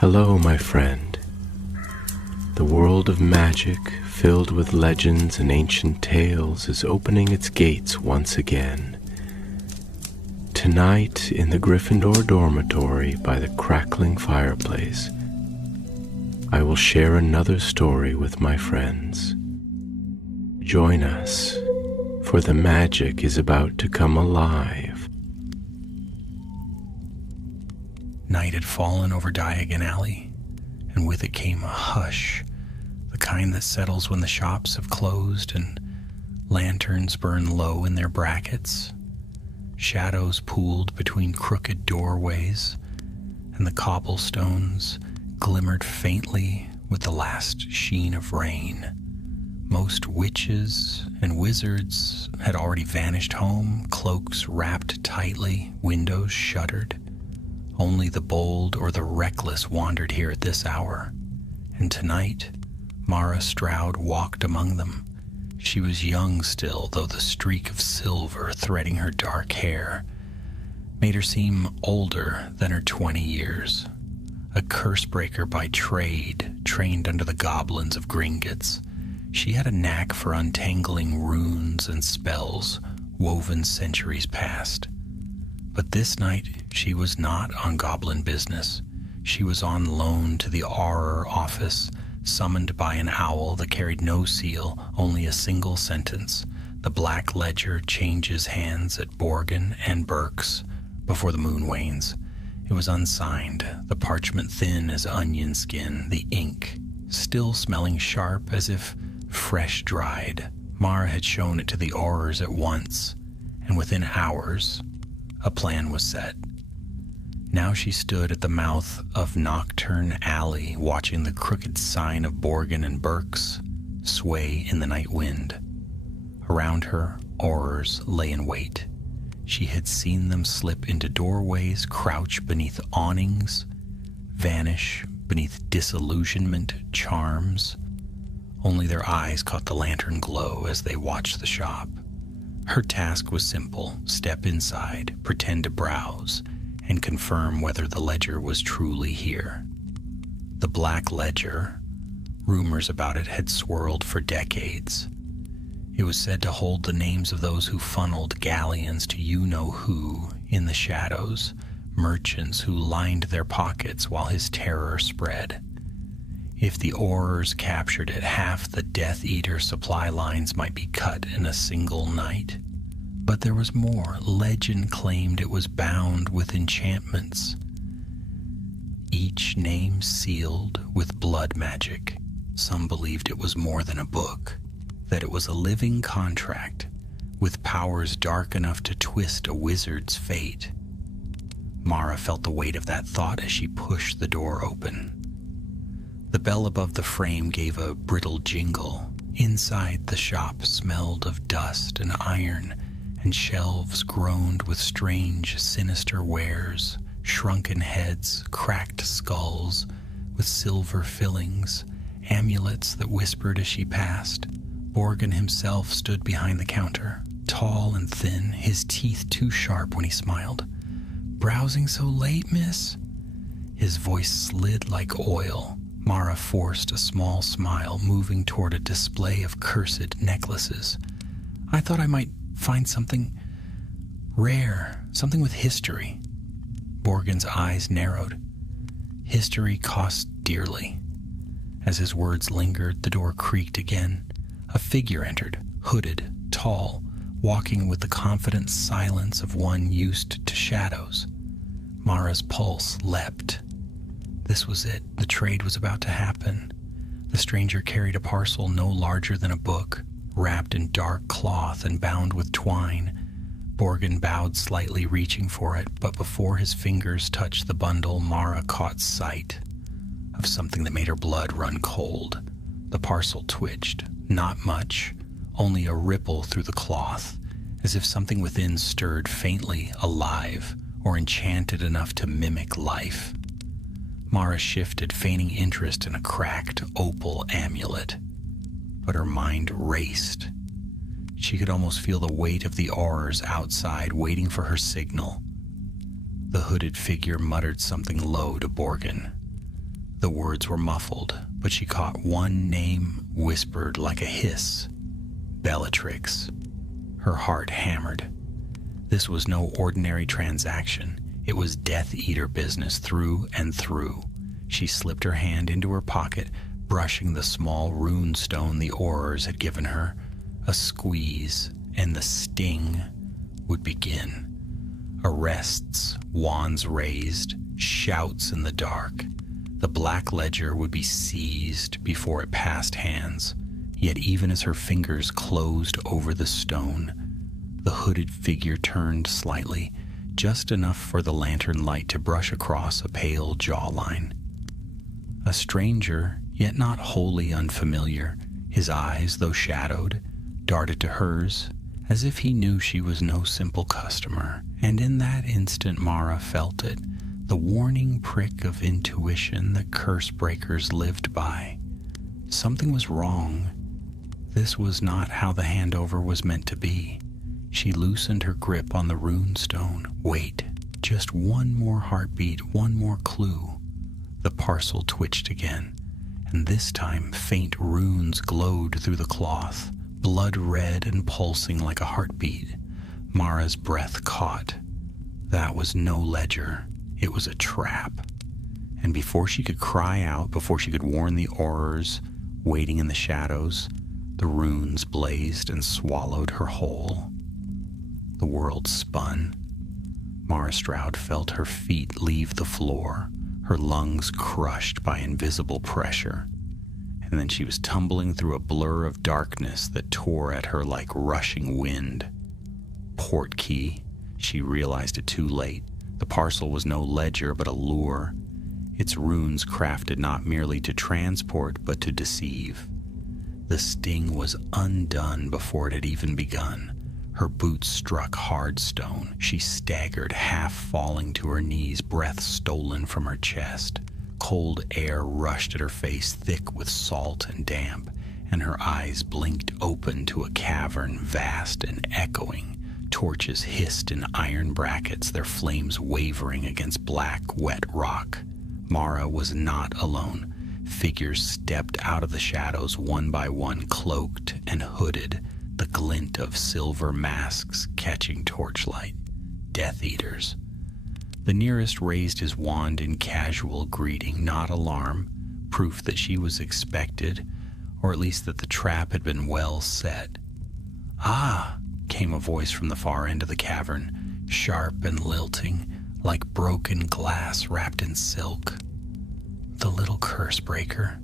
Hello, my friend. The world of magic, filled with legends and ancient tales, is opening its gates once again. Tonight, in the Gryffindor dormitory by the crackling fireplace, I will share another story with my friends. Join us, for the magic is about to come alive. Night had fallen over Diagon Alley, and with it came a hush, the kind that settles when the shops have closed and lanterns burn low in their brackets. Shadows pooled between crooked doorways, and the cobblestones glimmered faintly with the last sheen of rain. Most witches and wizards had already vanished home, cloaks wrapped tightly, windows shuttered. Only the bold or the reckless wandered here at this hour, and tonight Mara Stroud walked among them. She was young still, though the streak of silver threading her dark hair made her seem older than her 20 years. A cursebreaker by trade, trained under the goblins of Gringotts, she had a knack for untangling runes and spells woven centuries past. But this night, she was not on goblin business. She was on loan to the Auror office, summoned by an owl that carried no seal, only a single sentence. The black ledger changes hands at Borgin and Burke's before the moon wanes. It was unsigned, the parchment thin as onion skin, the ink still smelling sharp as if fresh dried. Mara had shown it to the Aurors at once, and within hours, a plan was set. Now she stood at the mouth of Nocturne Alley, watching the crooked sign of Borgin and Burke's sway in the night wind. Around her, Aurors lay in wait. She had seen them slip into doorways, crouch beneath awnings, vanish beneath disillusionment charms. Only their eyes caught the lantern glow as they watched the shop. Her task was simple: step inside, pretend to browse, and confirm whether the ledger was truly here. The Black Ledger, rumors about it had swirled for decades. It was said to hold the names of those who funneled galleons to you-know-who in the shadows, merchants who lined their pockets while his terror spread. If the Aurors captured it, half the Death Eater supply lines might be cut in a single night. But there was more. Legend claimed it was bound with enchantments, each name sealed with blood magic. Some believed it was more than a book, that it was a living contract with powers dark enough to twist a wizard's fate. Mara felt the weight of that thought as she pushed the door open. The bell above the frame gave a brittle jingle. Inside, the shop smelled of dust and iron, and shelves groaned with strange, sinister wares, shrunken heads, cracked skulls with silver fillings, amulets that whispered as she passed. Borgin himself stood behind the counter, tall and thin, his teeth too sharp when he smiled. "Browsing so late, miss?" His voice slid like oil. Mara forced a small smile, moving toward a display of cursed necklaces. "I thought I might find something rare, something with history." Borgin's eyes narrowed. "History costs dearly." As his words lingered, the door creaked again. A figure entered, hooded, tall, walking with the confident silence of one used to shadows. Mara's pulse leapt. This was it. The trade was about to happen. The stranger carried a parcel no larger than a book, wrapped in dark cloth and bound with twine. Borgin bowed slightly, reaching for it, but before his fingers touched the bundle, Mara caught sight of something that made her blood run cold. The parcel twitched. Not much, only a ripple through the cloth, as if something within stirred faintly alive or enchanted enough to mimic life. Mara shifted, feigning interest in a cracked opal amulet, but her mind raced. She could almost feel the weight of the Aurors outside, waiting for her signal. The hooded figure muttered something low to Borgin. The words were muffled, but she caught one name whispered like a hiss. Bellatrix. Her heart hammered. This was no ordinary transaction. It was Death Eater business through and through. She slipped her hand into her pocket, brushing the small rune stone the Aurors had given her. A squeeze, and the sting would begin. Arrests, wands raised, shouts in the dark. The black ledger would be seized before it passed hands. Yet even as her fingers closed over the stone, the hooded figure turned slightly, just enough for the lantern light to brush across a pale jawline. A stranger, yet not wholly unfamiliar, his eyes, though shadowed, darted to hers, as if he knew she was no simple customer. And in that instant Mara felt it, the warning prick of intuition that curse breakers lived by. Something was wrong. This was not how the handover was meant to be. She loosened her grip on the rune stone. Wait, just one more heartbeat, one more clue. The parcel twitched again, and this time faint runes glowed through the cloth, blood red and pulsing like a heartbeat. Mara's breath caught. That was no ledger. It was a trap. And before she could cry out, before she could warn the Aurors waiting in the shadows, the runes blazed and swallowed her whole. The world spun. Mara Stroud felt her feet leave the floor, her lungs crushed by invisible pressure. And then she was tumbling through a blur of darkness that tore at her like rushing wind. Portkey. She realized it too late. The parcel was no ledger but a lure. Its runes crafted not merely to transport but to deceive. The sting was undone before it had even begun. Her boots struck hard stone. She staggered, half falling to her knees, breath stolen from her chest. Cold air rushed at her face, thick with salt and damp, and her eyes blinked open to a cavern vast and echoing. Torches hissed in iron brackets, their flames wavering against black, wet rock. Mara was not alone. Figures stepped out of the shadows one by one, cloaked and hooded, the glint of silver masks catching torchlight. Death Eaters. The nearest raised his wand in casual greeting, not alarm, proof that she was expected, or at least that the trap had been well set. "Ah!" came a voice from the far end of the cavern, sharp and lilting, like broken glass wrapped in silk. "The little curse breaker.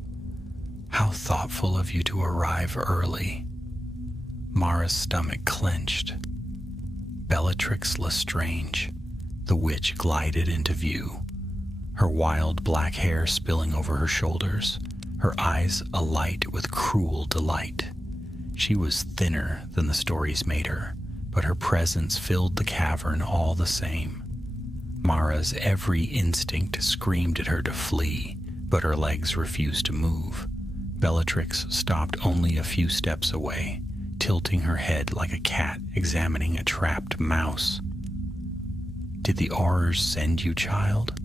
How thoughtful of you to arrive early." Mara's stomach clenched. Bellatrix Lestrange, the witch, glided into view, her wild black hair spilling over her shoulders, her eyes alight with cruel delight. She was thinner than the stories made her, but her presence filled the cavern all the same. Mara's every instinct screamed at her to flee, but her legs refused to move. Bellatrix stopped only a few steps away, tilting her head like a cat examining a trapped mouse. "Did the Aurors send you, child?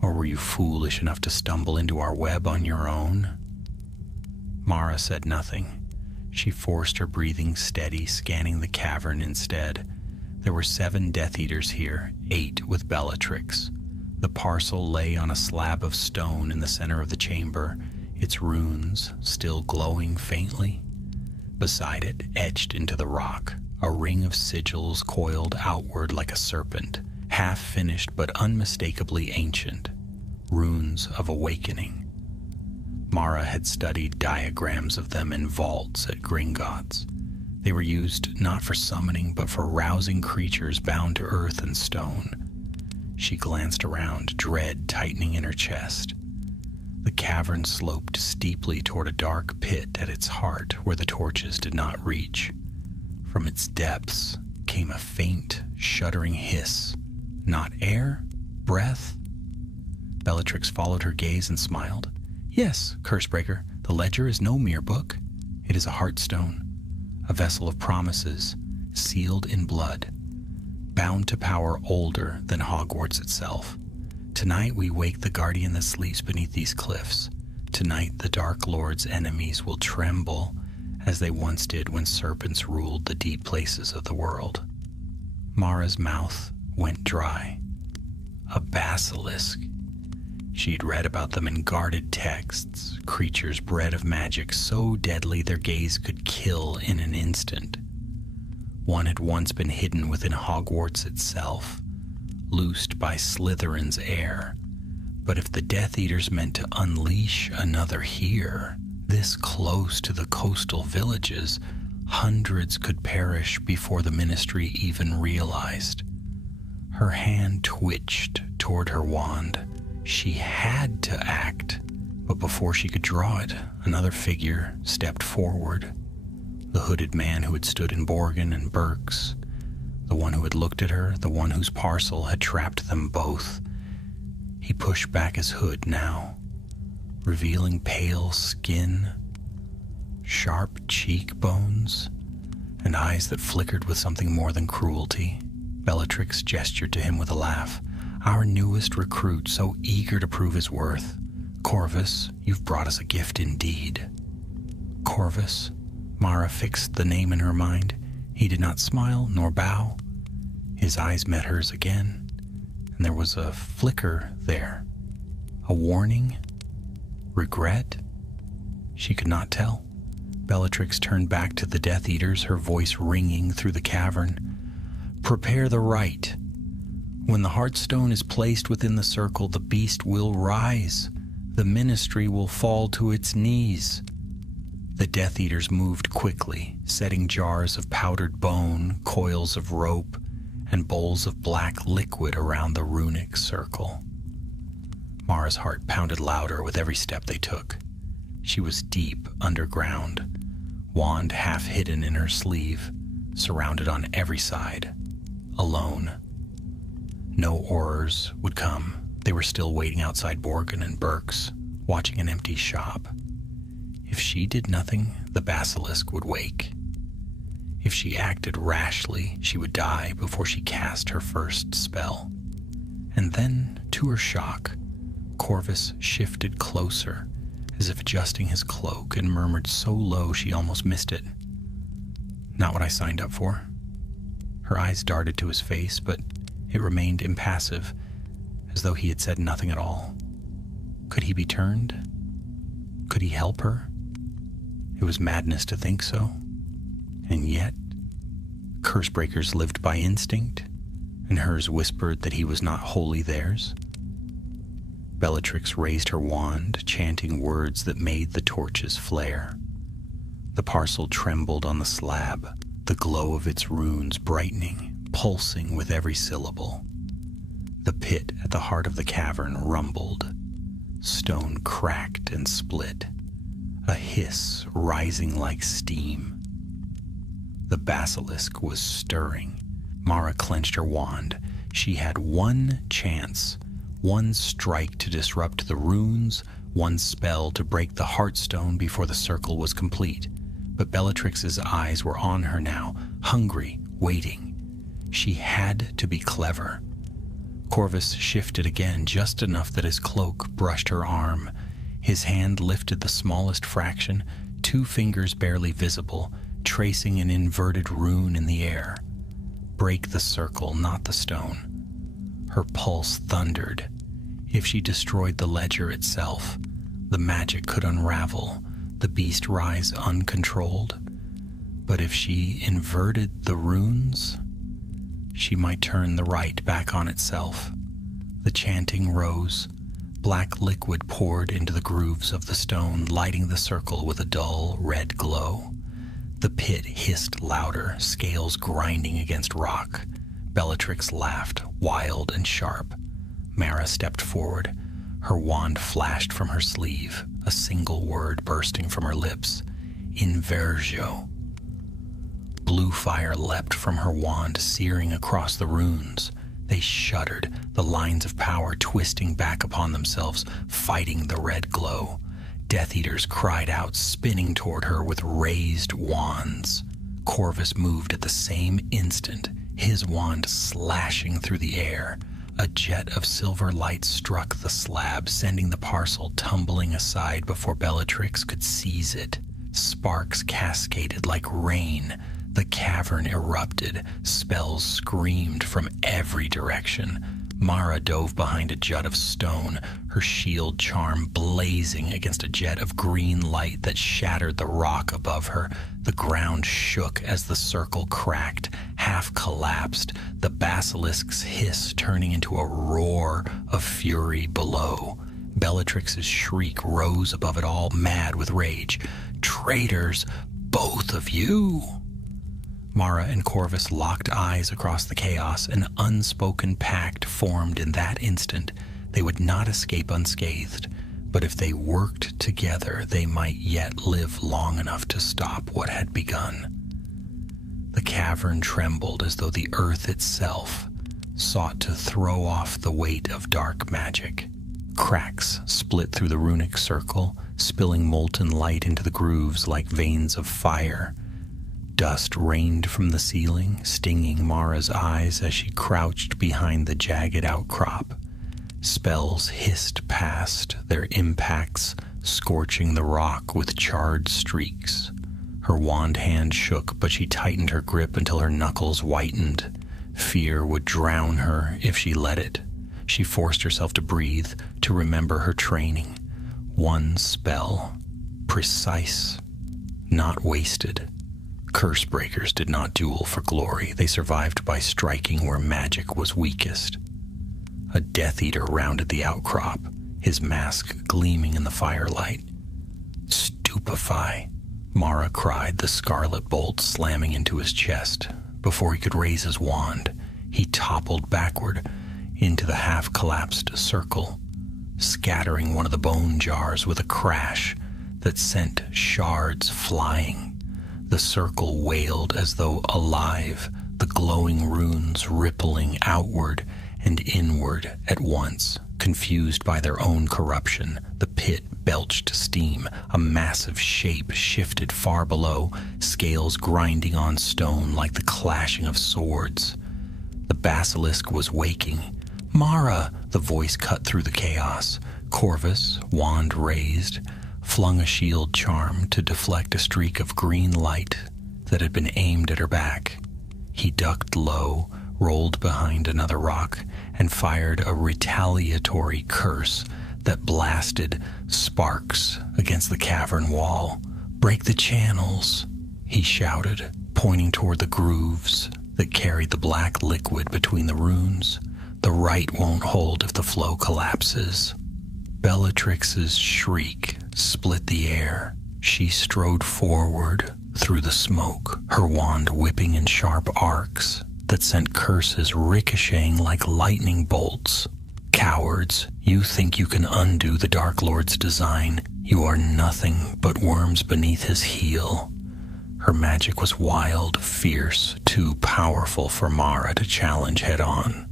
Or were you foolish enough to stumble into our web on your own?" Mara said nothing. She forced her breathing steady, scanning the cavern instead. There were 7 Death Eaters here, 8 with Bellatrix. The parcel lay on a slab of stone in the center of the chamber, its runes still glowing faintly. Beside it, etched into the rock, a ring of sigils coiled outward like a serpent, half-finished but unmistakably ancient. Runes of awakening. Mara had studied diagrams of them in vaults at Gringotts. They were used not for summoning, but for rousing creatures bound to earth and stone. She glanced around, dread tightening in her chest. The cavern sloped steeply toward a dark pit at its heart where the torches did not reach. From its depths came a faint, shuddering hiss. Not air? Breath? Bellatrix followed her gaze and smiled. "Yes, Cursebreaker, the ledger is no mere book. It is a heartstone, a vessel of promises, sealed in blood, bound to power older than Hogwarts itself, Tonight we wake the guardian that sleeps beneath these cliffs. Tonight the Dark Lord's enemies will tremble as they once did when serpents ruled the deep places of the world. Mara's mouth went dry. A basilisk. She'd read about them in guarded texts, creatures bred of magic so deadly their gaze could kill in an instant. One had once been hidden within Hogwarts itself, loosed by Slytherin's heir. But if the Death Eaters meant to unleash another here, this close to the coastal villages, hundreds could perish before the Ministry even realized. Her hand twitched toward her wand. She had to act, but before she could draw it, another figure stepped forward. The hooded man who had stood in Borgin and Burke's, the one who had looked at her, the one whose parcel had trapped them both. He pushed back his hood now, revealing pale skin, sharp cheekbones, and eyes that flickered with something more than cruelty. Bellatrix gestured to him with a laugh. Our newest recruit, so eager to prove his worth. Corvus, you've brought us a gift indeed. Corvus? Mara fixed the name in her mind. He did not smile nor bow. His eyes met hers again, and there was a flicker there. A warning? Regret? She could not tell. Bellatrix turned back to the Death Eaters, her voice ringing through the cavern. Prepare the rite. When the Heartstone is placed within the circle, the beast will rise. The Ministry will fall to its knees. The Death Eaters moved quickly, setting jars of powdered bone, coils of rope, and bowls of black liquid around the runic circle. Mara's heart pounded louder with every step they took. She was deep underground, wand half hidden in her sleeve, surrounded on every side, alone. No Aurors would come. They were still waiting outside Borgin and Burke's, watching an empty shop. If she did nothing, the basilisk would wake. If she acted rashly, she would die before she cast her first spell. And then, to her shock, Corvus shifted closer, as if adjusting his cloak, and murmured so low she almost missed it. Not what I signed up for. Her eyes darted to his face, but it remained impassive, as though he had said nothing at all. Could he be turned? Could he help her? It was madness to think so. And yet, Cursebreakers lived by instinct, and hers whispered that he was not wholly theirs. Bellatrix raised her wand, chanting words that made the torches flare. The parcel trembled on the slab, the glow of its runes brightening, pulsing with every syllable. The pit at the heart of the cavern rumbled. Stone cracked and split, a hiss rising like steam. The basilisk was stirring. Mara clenched her wand. She had one chance, one strike to disrupt the runes, one spell to break the Heartstone before the circle was complete. But Bellatrix's eyes were on her now, hungry, waiting. She had to be clever. Corvus shifted again, just enough that his cloak brushed her arm. His hand lifted the smallest fraction, 2 fingers barely visible, tracing an inverted rune in the air. Break the circle, not the stone. Her pulse thundered. If she destroyed the ledger itself, the magic could unravel, the beast rise uncontrolled. But if she inverted the runes, she might turn the rite back on itself. The chanting rose. Black liquid poured into the grooves of the stone, lighting the circle with a dull red glow. The pit hissed louder, scales grinding against rock. Bellatrix laughed, wild and sharp. Mara stepped forward. Her wand flashed from her sleeve, a single word bursting from her lips. Invergio. Blue fire leapt from her wand, searing across the runes. They shuddered, the lines of power twisting back upon themselves, fighting the red glow. Death Eaters cried out, spinning toward her with raised wands. Corvus moved at the same instant, his wand slashing through the air. A jet of silver light struck the slab, sending the parcel tumbling aside before Bellatrix could seize it. Sparks cascaded like rain. The cavern erupted. Spells screamed from every direction. Mara dove behind a jut of stone, her shield charm blazing against a jet of green light that shattered the rock above her. The ground shook as the circle cracked, half collapsed, the basilisk's hiss turning into a roar of fury below. Bellatrix's shriek rose above it all, mad with rage. "Traitors, both of you!" Mara and Corvus locked eyes across the chaos. An unspoken pact formed in that instant. They would not escape unscathed, but if they worked together, they might yet live long enough to stop what had begun. The cavern trembled as though the earth itself sought to throw off the weight of dark magic. Cracks split through the runic circle, spilling molten light into the grooves like veins of fire. Dust rained from the ceiling, stinging Mara's eyes as she crouched behind the jagged outcrop. Spells hissed past, their impacts scorching the rock with charred streaks. Her wand hand shook, but she tightened her grip until her knuckles whitened. Fear would drown her if she let it. She forced herself to breathe, to remember her training. One spell, precise, not wasted. Curse breakers did not duel for glory. They survived by striking where magic was weakest. A Death Eater rounded the outcrop, his mask gleaming in the firelight. "Stupefy," Mara cried, the scarlet bolt slamming into his chest. Before he could raise his wand, he toppled backward into the half-collapsed circle, scattering one of the bone jars with a crash that sent shards flying. The circle wailed as though alive, the glowing runes rippling outward and inward at once. Confused by their own corruption, the pit belched steam. A massive shape shifted far below, scales grinding on stone like the clashing of swords. The basilisk was waking. "Mara!" The voice cut through the chaos. Corvus, wand raised, flung a shield charm to deflect a streak of green light that had been aimed at her back. He ducked low, rolled behind another rock, and fired a retaliatory curse that blasted sparks against the cavern wall. "Break the channels," he shouted, pointing toward the grooves that carried the black liquid between the runes. "The rite won't hold if the flow collapses." Bellatrix's shriek split the air. She strode forward through the smoke, her wand whipping in sharp arcs that sent curses ricocheting like lightning bolts. "Cowards, you think you can undo the Dark Lord's design. You are nothing but worms beneath his heel." Her magic was wild, fierce, too powerful for Mara to challenge head-on.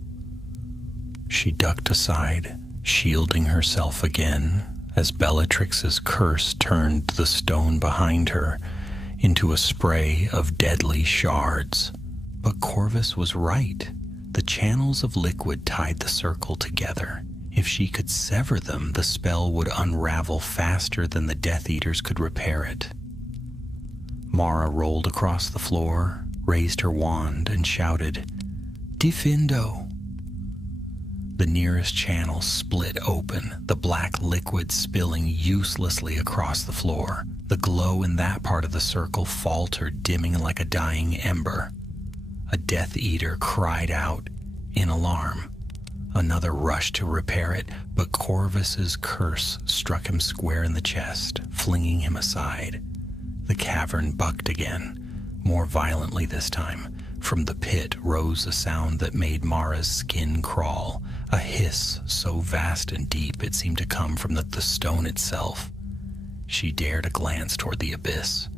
She ducked aside, shielding herself again as Bellatrix's curse turned the stone behind her into a spray of deadly shards. But Corvus was right. The channels of liquid tied the circle together. If she could sever them, the spell would unravel faster than the Death Eaters could repair it. Mara rolled across the floor, raised her wand, and shouted, "Defendo!" The nearest channel split open, the black liquid spilling uselessly across the floor. The glow in that part of the circle faltered, dimming like a dying ember. A Death Eater cried out in alarm. Another rushed to repair it, but Corvus's curse struck him square in the chest, flinging him aside. The cavern bucked again, more violently this time. From the pit rose a sound that made Mara's skin crawl, a hiss so vast and deep it seemed to come from the stone itself. She dared a glance toward the abyss.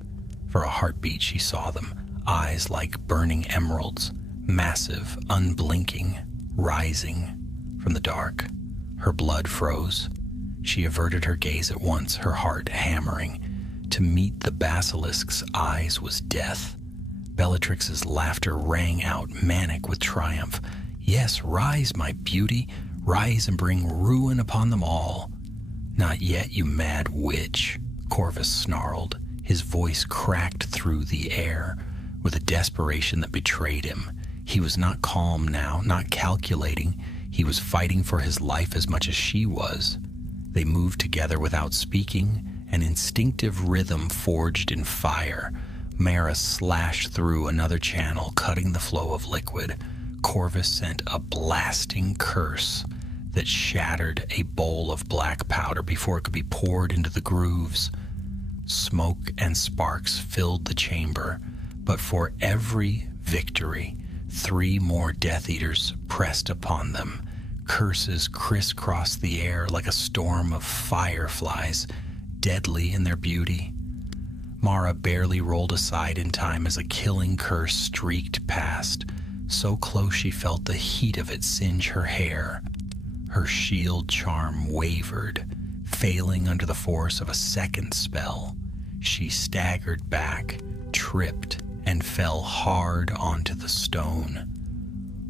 For a heartbeat she saw them, eyes like burning emeralds, massive, unblinking, rising from the dark. Her blood froze. She averted her gaze at once, her heart hammering. To meet the basilisk's eyes was death. Bellatrix's laughter rang out, manic with triumph. Yes, rise, my beauty, rise and bring ruin upon them all. Not yet, you mad witch, Corvus snarled. His voice cracked through the air with a desperation that betrayed him. He was not calm now, not calculating. He was fighting for his life as much as she was. They moved together without speaking, an instinctive rhythm forged in fire. Mara slashed through another channel, cutting the flow of liquid. Corvus sent a blasting curse that shattered a bowl of black powder before it could be poured into the grooves. Smoke and sparks filled the chamber, but for every victory, 3 more Death Eaters pressed upon them. Curses crisscrossed the air like a storm of fireflies, deadly in their beauty. Mara barely rolled aside in time as a killing curse streaked past. So close she felt the heat of it singe her hair. Her shield charm wavered, failing under the force of a second spell. She staggered back, tripped, and fell hard onto the stone.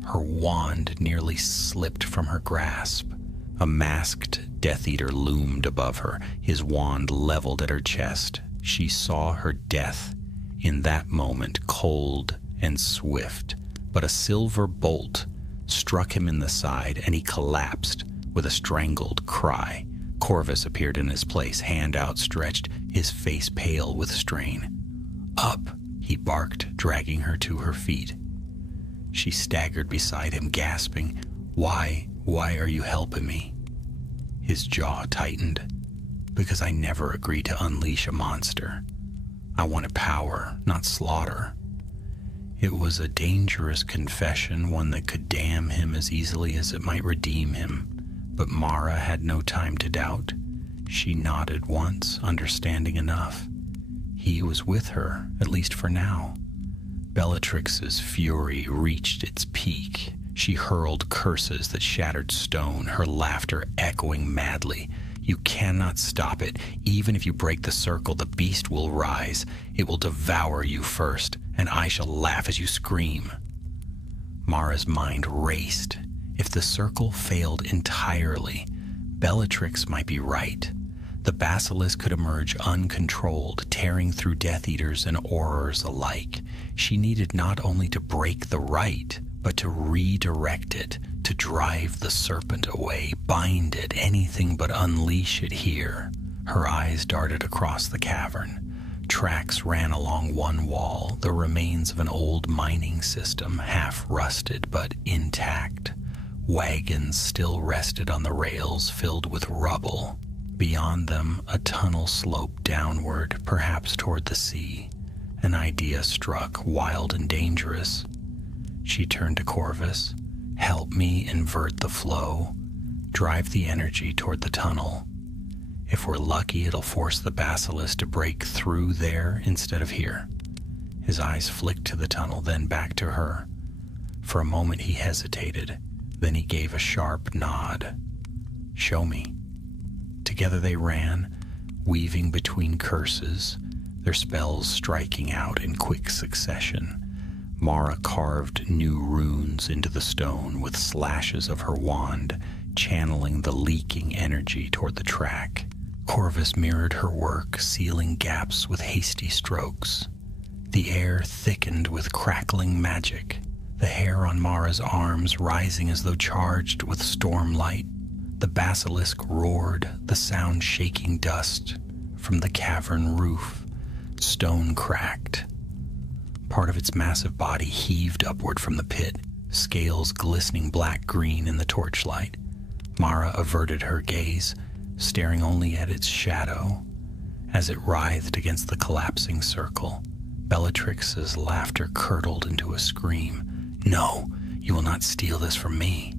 Her wand nearly slipped from her grasp. A masked Death Eater loomed above her, his wand leveled at her chest. She saw her death in that moment, cold and swift, but a silver bolt struck him in the side, and he collapsed with a strangled cry. Corvus appeared in his place, hand outstretched, his face pale with strain. "Up," he barked, dragging her to her feet. She staggered beside him, gasping, Why are you helping me?" His jaw tightened. "Because I never agreed to unleash a monster. I wanted power, not slaughter." It was a dangerous confession, one that could damn him as easily as it might redeem him. But Mara had no time to doubt. She nodded once, understanding enough. He was with her, at least for now. Bellatrix's fury reached its peak. She hurled curses that shattered stone, her laughter echoing madly. "You cannot stop it. Even if you break the circle, the beast will rise. It will devour you first, and I shall laugh as you scream." Mara's mind raced. If the circle failed entirely, Bellatrix might be right. The basilisk could emerge uncontrolled, tearing through Death Eaters and Aurors alike. She needed not only to break the right, but to redirect it, to drive the serpent away, bind it, anything but unleash it here. Her eyes darted across the cavern. Tracks ran along one wall, the remains of an old mining system, half rusted but intact. Wagons still rested on the rails, filled with rubble. Beyond them, a tunnel sloped downward, perhaps toward the sea. An idea struck, wild and dangerous. She turned to Corvus. "Help me invert the flow. Drive the energy toward the tunnel. If we're lucky, it'll force the basilisk to break through there instead of here." His eyes flicked to the tunnel, then back to her. For a moment he hesitated. Then he gave a sharp nod. "Show me." Together they ran, weaving between curses, their spells striking out in quick succession. Mara carved new runes into the stone with slashes of her wand, channeling the leaking energy toward the track. Corvus mirrored her work, sealing gaps with hasty strokes. The air thickened with crackling magic, the hair on Mara's arms rising as though charged with stormlight. The basilisk roared, the sound shaking dust from the cavern roof. Stone cracked. Part of its massive body heaved upward from the pit, scales glistening black-green in the torchlight. Mara averted her gaze, staring only at its shadow. As it writhed against the collapsing circle, Bellatrix's laughter curdled into a scream. "No, you will not steal this from me."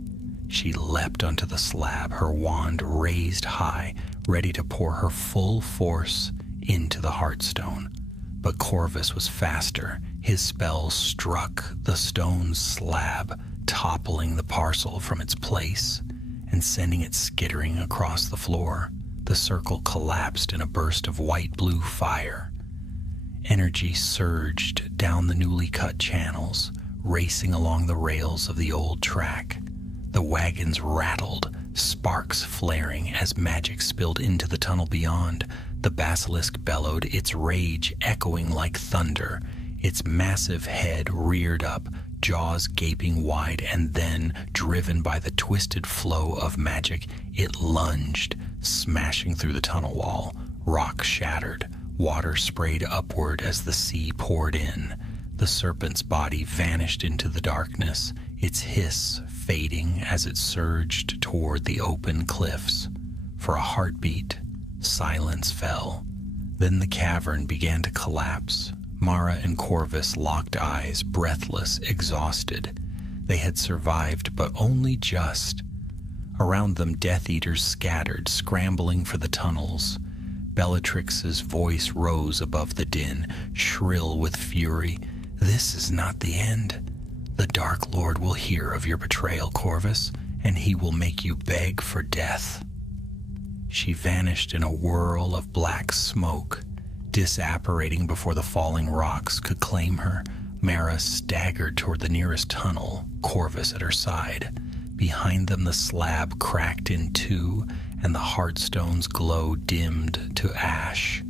She leapt onto the slab, her wand raised high, ready to pour her full force into the heartstone. But Corvus was faster. His spell struck the stone slab, toppling the parcel from its place and sending it skittering across the floor. The circle collapsed in a burst of white-blue fire. Energy surged down the newly cut channels, racing along the rails of the old track. The wagons rattled, sparks flaring as magic spilled into the tunnel beyond. The basilisk bellowed, its rage echoing like thunder. Its massive head reared up, jaws gaping wide, and then, driven by the twisted flow of magic, it lunged, smashing through the tunnel wall. Rock shattered, water sprayed upward as the sea poured in. The serpent's body vanished into the darkness, its hiss fading as it surged toward the open cliffs. For a heartbeat, silence fell. Then the cavern began to collapse. Mara and Corvus locked eyes, breathless, exhausted. They had survived, but only just. Around them, Death Eaters scattered, scrambling for the tunnels. Bellatrix's voice rose above the din, shrill with fury. "This is not the end. The Dark Lord will hear of your betrayal, Corvus, and he will make you beg for death." She vanished in a whirl of black smoke, disapparating before the falling rocks could claim her. Mara staggered toward the nearest tunnel, Corvus at her side. Behind them, the slab cracked in two, and the Heartstone's glow dimmed to ash.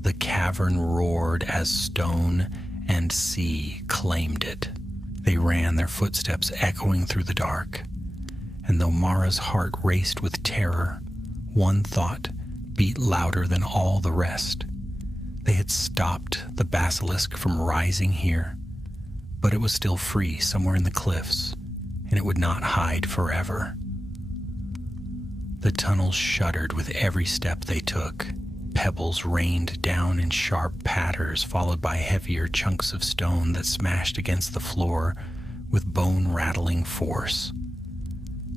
The cavern roared as stone and sea claimed it. They ran, their footsteps echoing through the dark. And though Mara's heart raced with terror, one thought beat louder than all the rest. They had stopped the basilisk from rising here, but it was still free somewhere in the cliffs, and it would not hide forever. The tunnels shuddered with every step they took. Pebbles rained down in sharp patters, followed by heavier chunks of stone that smashed against the floor with bone-rattling force.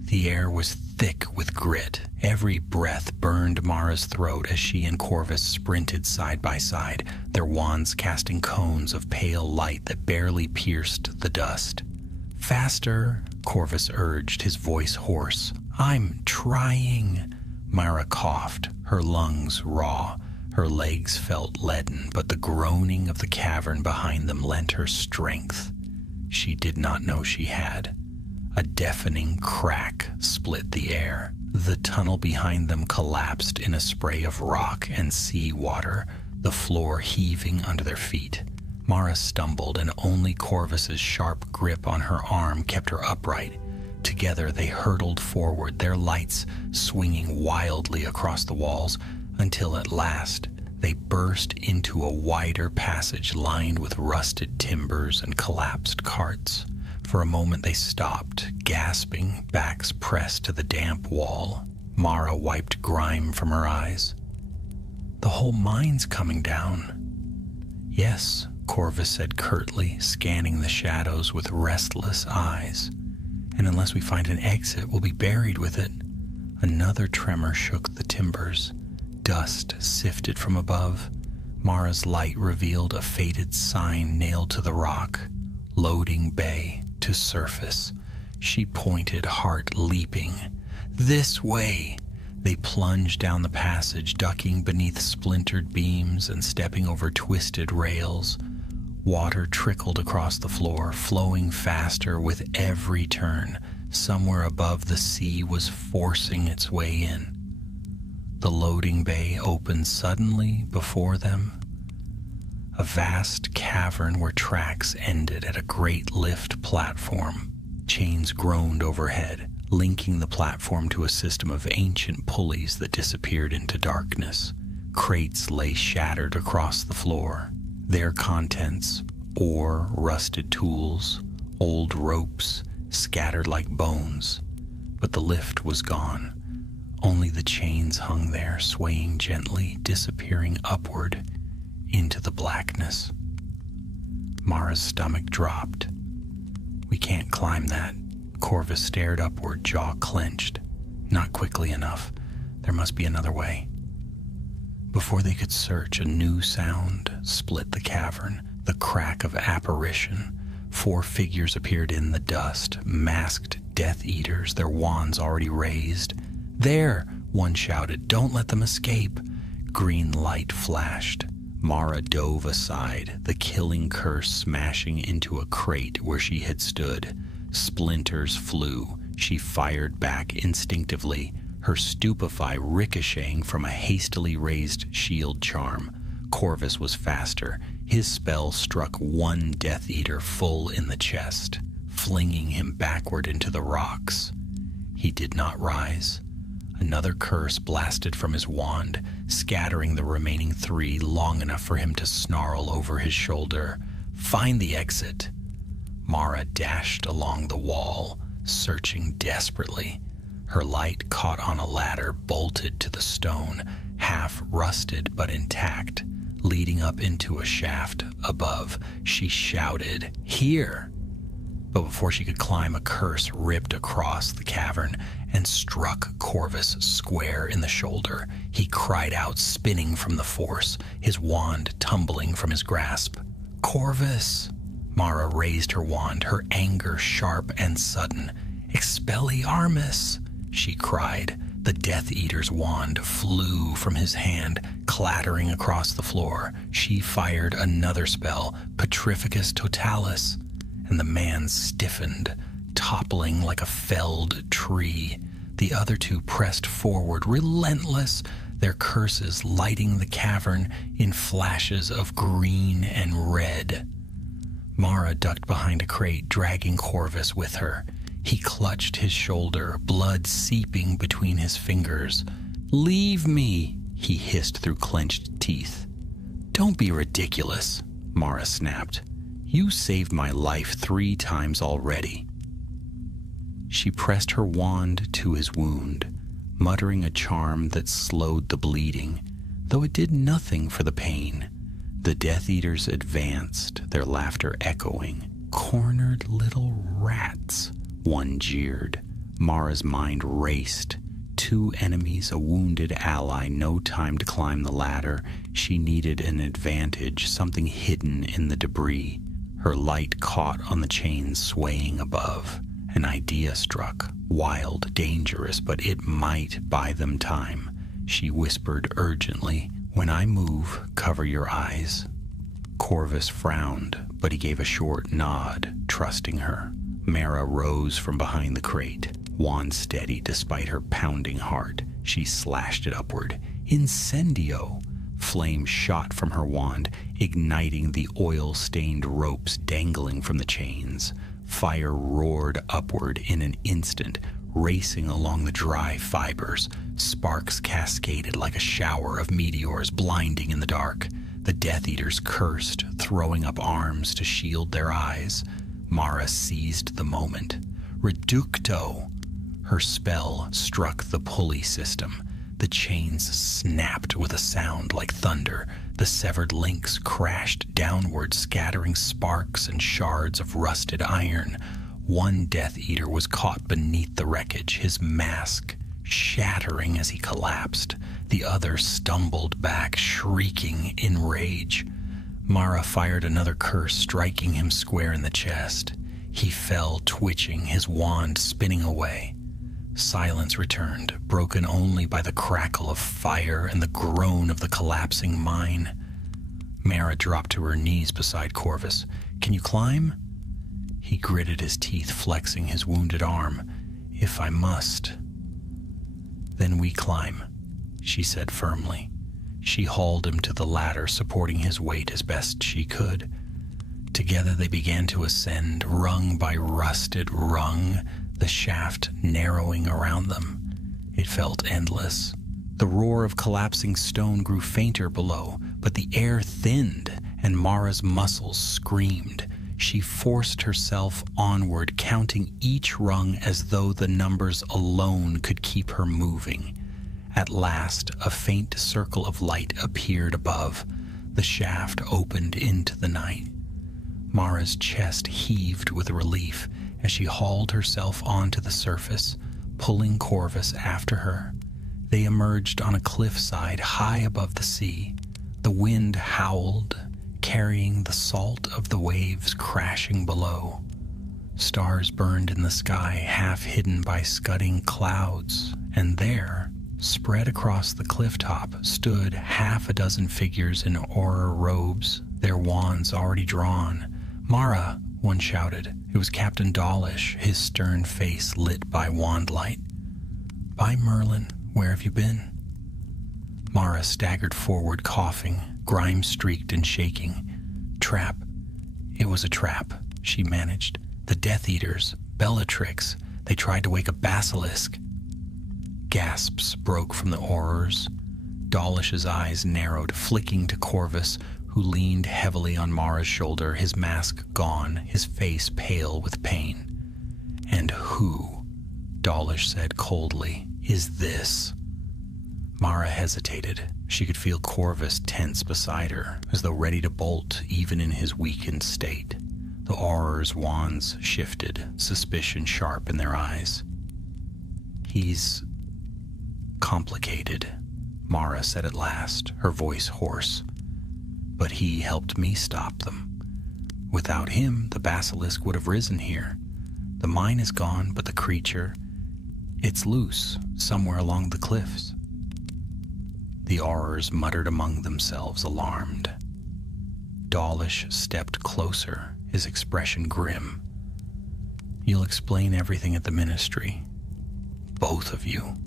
The air was thick with grit. Every breath burned Mara's throat as she and Corvus sprinted side by side, their wands casting cones of pale light that barely pierced the dust. "Faster," Corvus urged, his voice hoarse. "I'm trying." Mara coughed, her lungs raw. Her legs felt leaden, but the groaning of the cavern behind them lent her strength she did not know she had. A deafening crack split the air. The tunnel behind them collapsed in a spray of rock and sea water, the floor heaving under their feet. Mara stumbled, and only Corvus's sharp grip on her arm kept her upright. Together they hurtled forward, their lights swinging wildly across the walls, until at last they burst into a wider passage lined with rusted timbers and collapsed carts. For a moment they stopped, gasping, backs pressed to the damp wall. Mara wiped grime from her eyes. "The whole mine's coming down." "Yes," Corvus said curtly, scanning the shadows with restless eyes. "And unless we find an exit, we'll be buried with it." Another tremor shook the timbers. Dust sifted from above. Mara's light revealed a faded sign nailed to the rock. "Loading bay to surface." She pointed, heart leaping. "This way!" They plunged down the passage, ducking beneath splintered beams and stepping over twisted rails. Water trickled across the floor, flowing faster with every turn. Somewhere above, the sea was forcing its way in. The loading bay opened suddenly before them. A vast cavern where tracks ended at a great lift platform. Chains groaned overhead, linking the platform to a system of ancient pulleys that disappeared into darkness. Crates lay shattered across the floor. Their contents, ore, rusted tools, old ropes, scattered like bones. But the lift was gone. Only the chains hung there, swaying gently, disappearing upward into the blackness. Mara's stomach dropped. "We can't climb that." Corvus stared upward, jaw clenched. "Not quickly enough. There must be another way." Before they could search, a new sound split the cavern, the crack of apparition. 4 figures appeared in the dust, masked Death Eaters, their wands already raised. "There!" one shouted. "Don't let them escape." Green light flashed. Mara dove aside, the killing curse smashing into a crate where she had stood. Splinters flew. She fired back instinctively, her stupefy ricocheting from a hastily raised shield charm. Corvus was faster. His spell struck one Death Eater full in the chest, flinging him backward into the rocks. He did not rise. Another curse blasted from his wand, scattering the remaining three long enough for him to snarl over his shoulder, "Find the exit." Mara dashed along the wall, searching desperately. Her light caught on a ladder bolted to the stone, half rusted but intact, leading up into a shaft above. She shouted, "Here!" But before she could climb, a curse ripped across the cavern and struck Corvus square in the shoulder. He cried out, spinning from the force, his wand tumbling from his grasp. "Corvus!" Mara raised her wand, her anger sharp and sudden. "Expelliarmus!" she cried. The Death Eater's wand flew from his hand, clattering across the floor. She fired another spell, Petrificus Totalis, and the man stiffened, toppling like a felled tree. The other two pressed forward, relentless, their curses lighting the cavern in flashes of green and red. Mara ducked behind a crate, dragging Corvus with her. He clutched his shoulder, blood seeping between his fingers. "Leave me," he hissed through clenched teeth. "Don't be ridiculous," Mara snapped. "You saved my life 3 times already." She pressed her wand to his wound, muttering a charm that slowed the bleeding, though it did nothing for the pain. The Death Eaters advanced, their laughter echoing. "Cornered little rats," one jeered. Mara's mind raced. 2 enemies, a wounded ally, no time to climb the ladder. She needed an advantage, something hidden in the debris. Her light caught on the chains swaying above. An idea struck, wild, dangerous, but it might buy them time. She whispered urgently, "When I move, cover your eyes." Corvus frowned, but he gave a short nod, trusting her. Mara rose from behind the crate, wand steady despite her pounding heart. She slashed it upward. "Incendio!" Flame shot from her wand, igniting the oil-stained ropes dangling from the chains. Fire roared upward in an instant, racing along the dry fibers. Sparks cascaded like a shower of meteors, blinding in the dark. The Death Eaters cursed, throwing up arms to shield their eyes. Mara seized the moment. "Reducto!" Her spell struck the pulley system. The chains snapped with a sound like thunder. The severed links crashed downward, scattering sparks and shards of rusted iron. One Death Eater was caught beneath the wreckage, his mask shattering as he collapsed. The other stumbled back, shrieking in rage. Mara fired another curse, striking him square in the chest. He fell, twitching, his wand spinning away. Silence returned, broken only by the crackle of fire and the groan of the collapsing mine. Mara dropped to her knees beside Corvus. "Can you climb?" He gritted his teeth, flexing his wounded arm. "If I must." "Then we climb," she said firmly. She hauled him to the ladder, supporting his weight as best she could. Together they began to ascend, rung by rusted rung, the shaft narrowing around them. It felt endless. The roar of collapsing stone grew fainter below, but the air thinned, and Mara's muscles screamed. She forced herself onward, counting each rung as though the numbers alone could keep her moving. At last, a faint circle of light appeared above. The shaft opened into the night. Mara's chest heaved with relief as she hauled herself onto the surface, pulling Corvus after her. They emerged on a cliffside high above the sea. The wind howled, carrying the salt of the waves crashing below. Stars burned in the sky, half hidden by scudding clouds, and there, Spread across the clifftop stood half a dozen figures in aura robes, their wands already drawn. "Mara," one shouted. It was Captain Dawlish, his stern face lit by wand light. "By Merlin, where have you been?" Mara staggered forward, coughing, grime-streaked and shaking. "Trap. It was a trap," she managed. "The Death Eaters, Bellatrix, they tried to wake a basilisk." Gasps broke from the Aurors. Dawlish's eyes narrowed, flicking to Corvus, who leaned heavily on Mara's shoulder, his mask gone, his face pale with pain. "And who," Dawlish said coldly, "is this?" Mara hesitated. She could feel Corvus tense beside her, as though ready to bolt even in his weakened state. The Auror's wands shifted, suspicion sharp in their eyes. "He's complicated," Mara said at last, her voice hoarse. "But he helped me stop them. Without him, the basilisk would have risen here. The mine is gone, but the creature, it's loose, somewhere along the cliffs." The Aurors muttered among themselves, alarmed. Dawlish stepped closer, his expression grim. "You'll explain everything at the ministry. Both of you."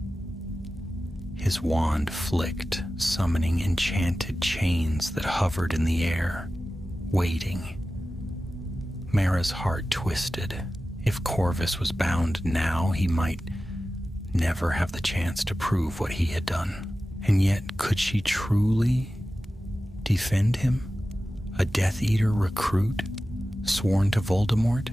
His wand flicked, summoning enchanted chains that hovered in the air, waiting. Mara's heart twisted. If Corvus was bound now, he might never have the chance to prove what he had done. And yet, could she truly defend him? A Death Eater recruit, sworn to Voldemort?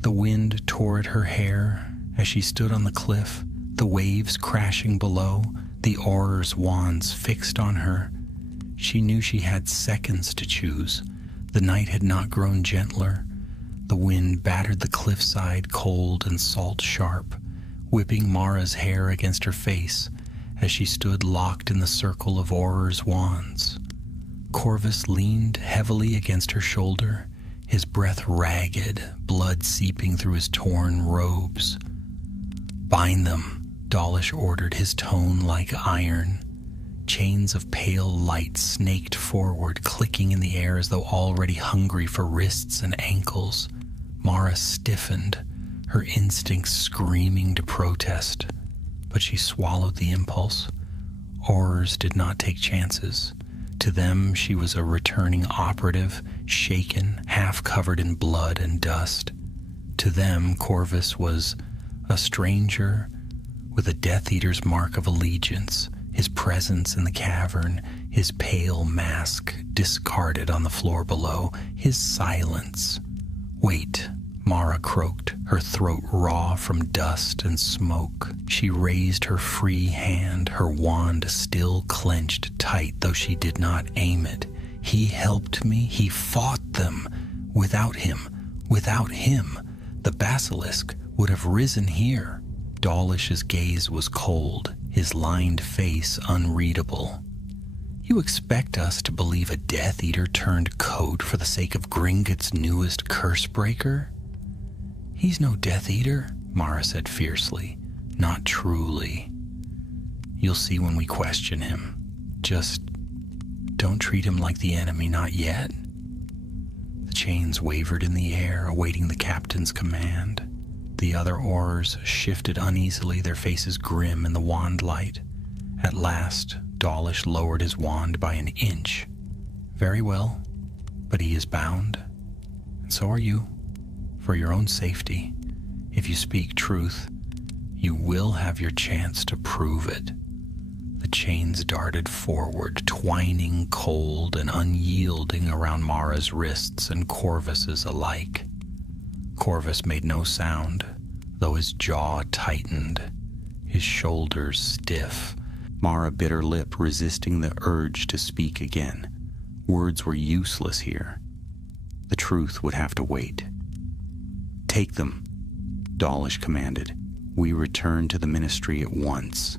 The wind tore at her hair as she stood on the cliff, the waves crashing below, the Auror's wands fixed on her. She knew she had seconds to choose. The night had not grown gentler. The wind battered the cliffside, cold and salt sharp, whipping Mara's hair against her face as she stood locked in the circle of Auror's wands. Corvus leaned heavily against her shoulder, his breath ragged, blood seeping through his torn robes. "Bind them," Dawlish ordered, his tone like iron. Chains of pale light snaked forward, clicking in the air as though already hungry for wrists and ankles. Mara stiffened, her instincts screaming to protest, but she swallowed the impulse. Aurors did not take chances. To them, she was a returning operative, shaken, half covered in blood and dust. To them, Corvus was a stranger with a Death Eater's mark of allegiance, his presence in the cavern, his pale mask discarded on the floor below, his silence. "Wait," Mara croaked, her throat raw from dust and smoke. She raised her free hand, her wand still clenched tight, though she did not aim it. "He helped me. He fought them. Without him, the basilisk would have risen here." Dawlish's gaze was cold, his lined face unreadable. "You expect us to believe a Death Eater turned coat for the sake of Gringotts' newest curse breaker?" "He's no Death Eater," Mara said fiercely. "Not truly. You'll see when we question him. Just don't treat him like the enemy, not yet." The chains wavered in the air, awaiting the captain's command. The other Aurors shifted uneasily, their faces grim in the wand light. At last, Dawlish lowered his wand by an inch. "Very well, but he is bound, and so are you. For your own safety, if you speak truth, you will have your chance to prove it." The chains darted forward, twining cold and unyielding around Mara's wrists and Corvus's alike. Corvus made no sound, though his jaw tightened, his shoulders stiff. Mara bit her lip, resisting the urge to speak again. Words were useless here. The truth would have to wait. "Take them," Dawlish commanded. "We return to the ministry at once."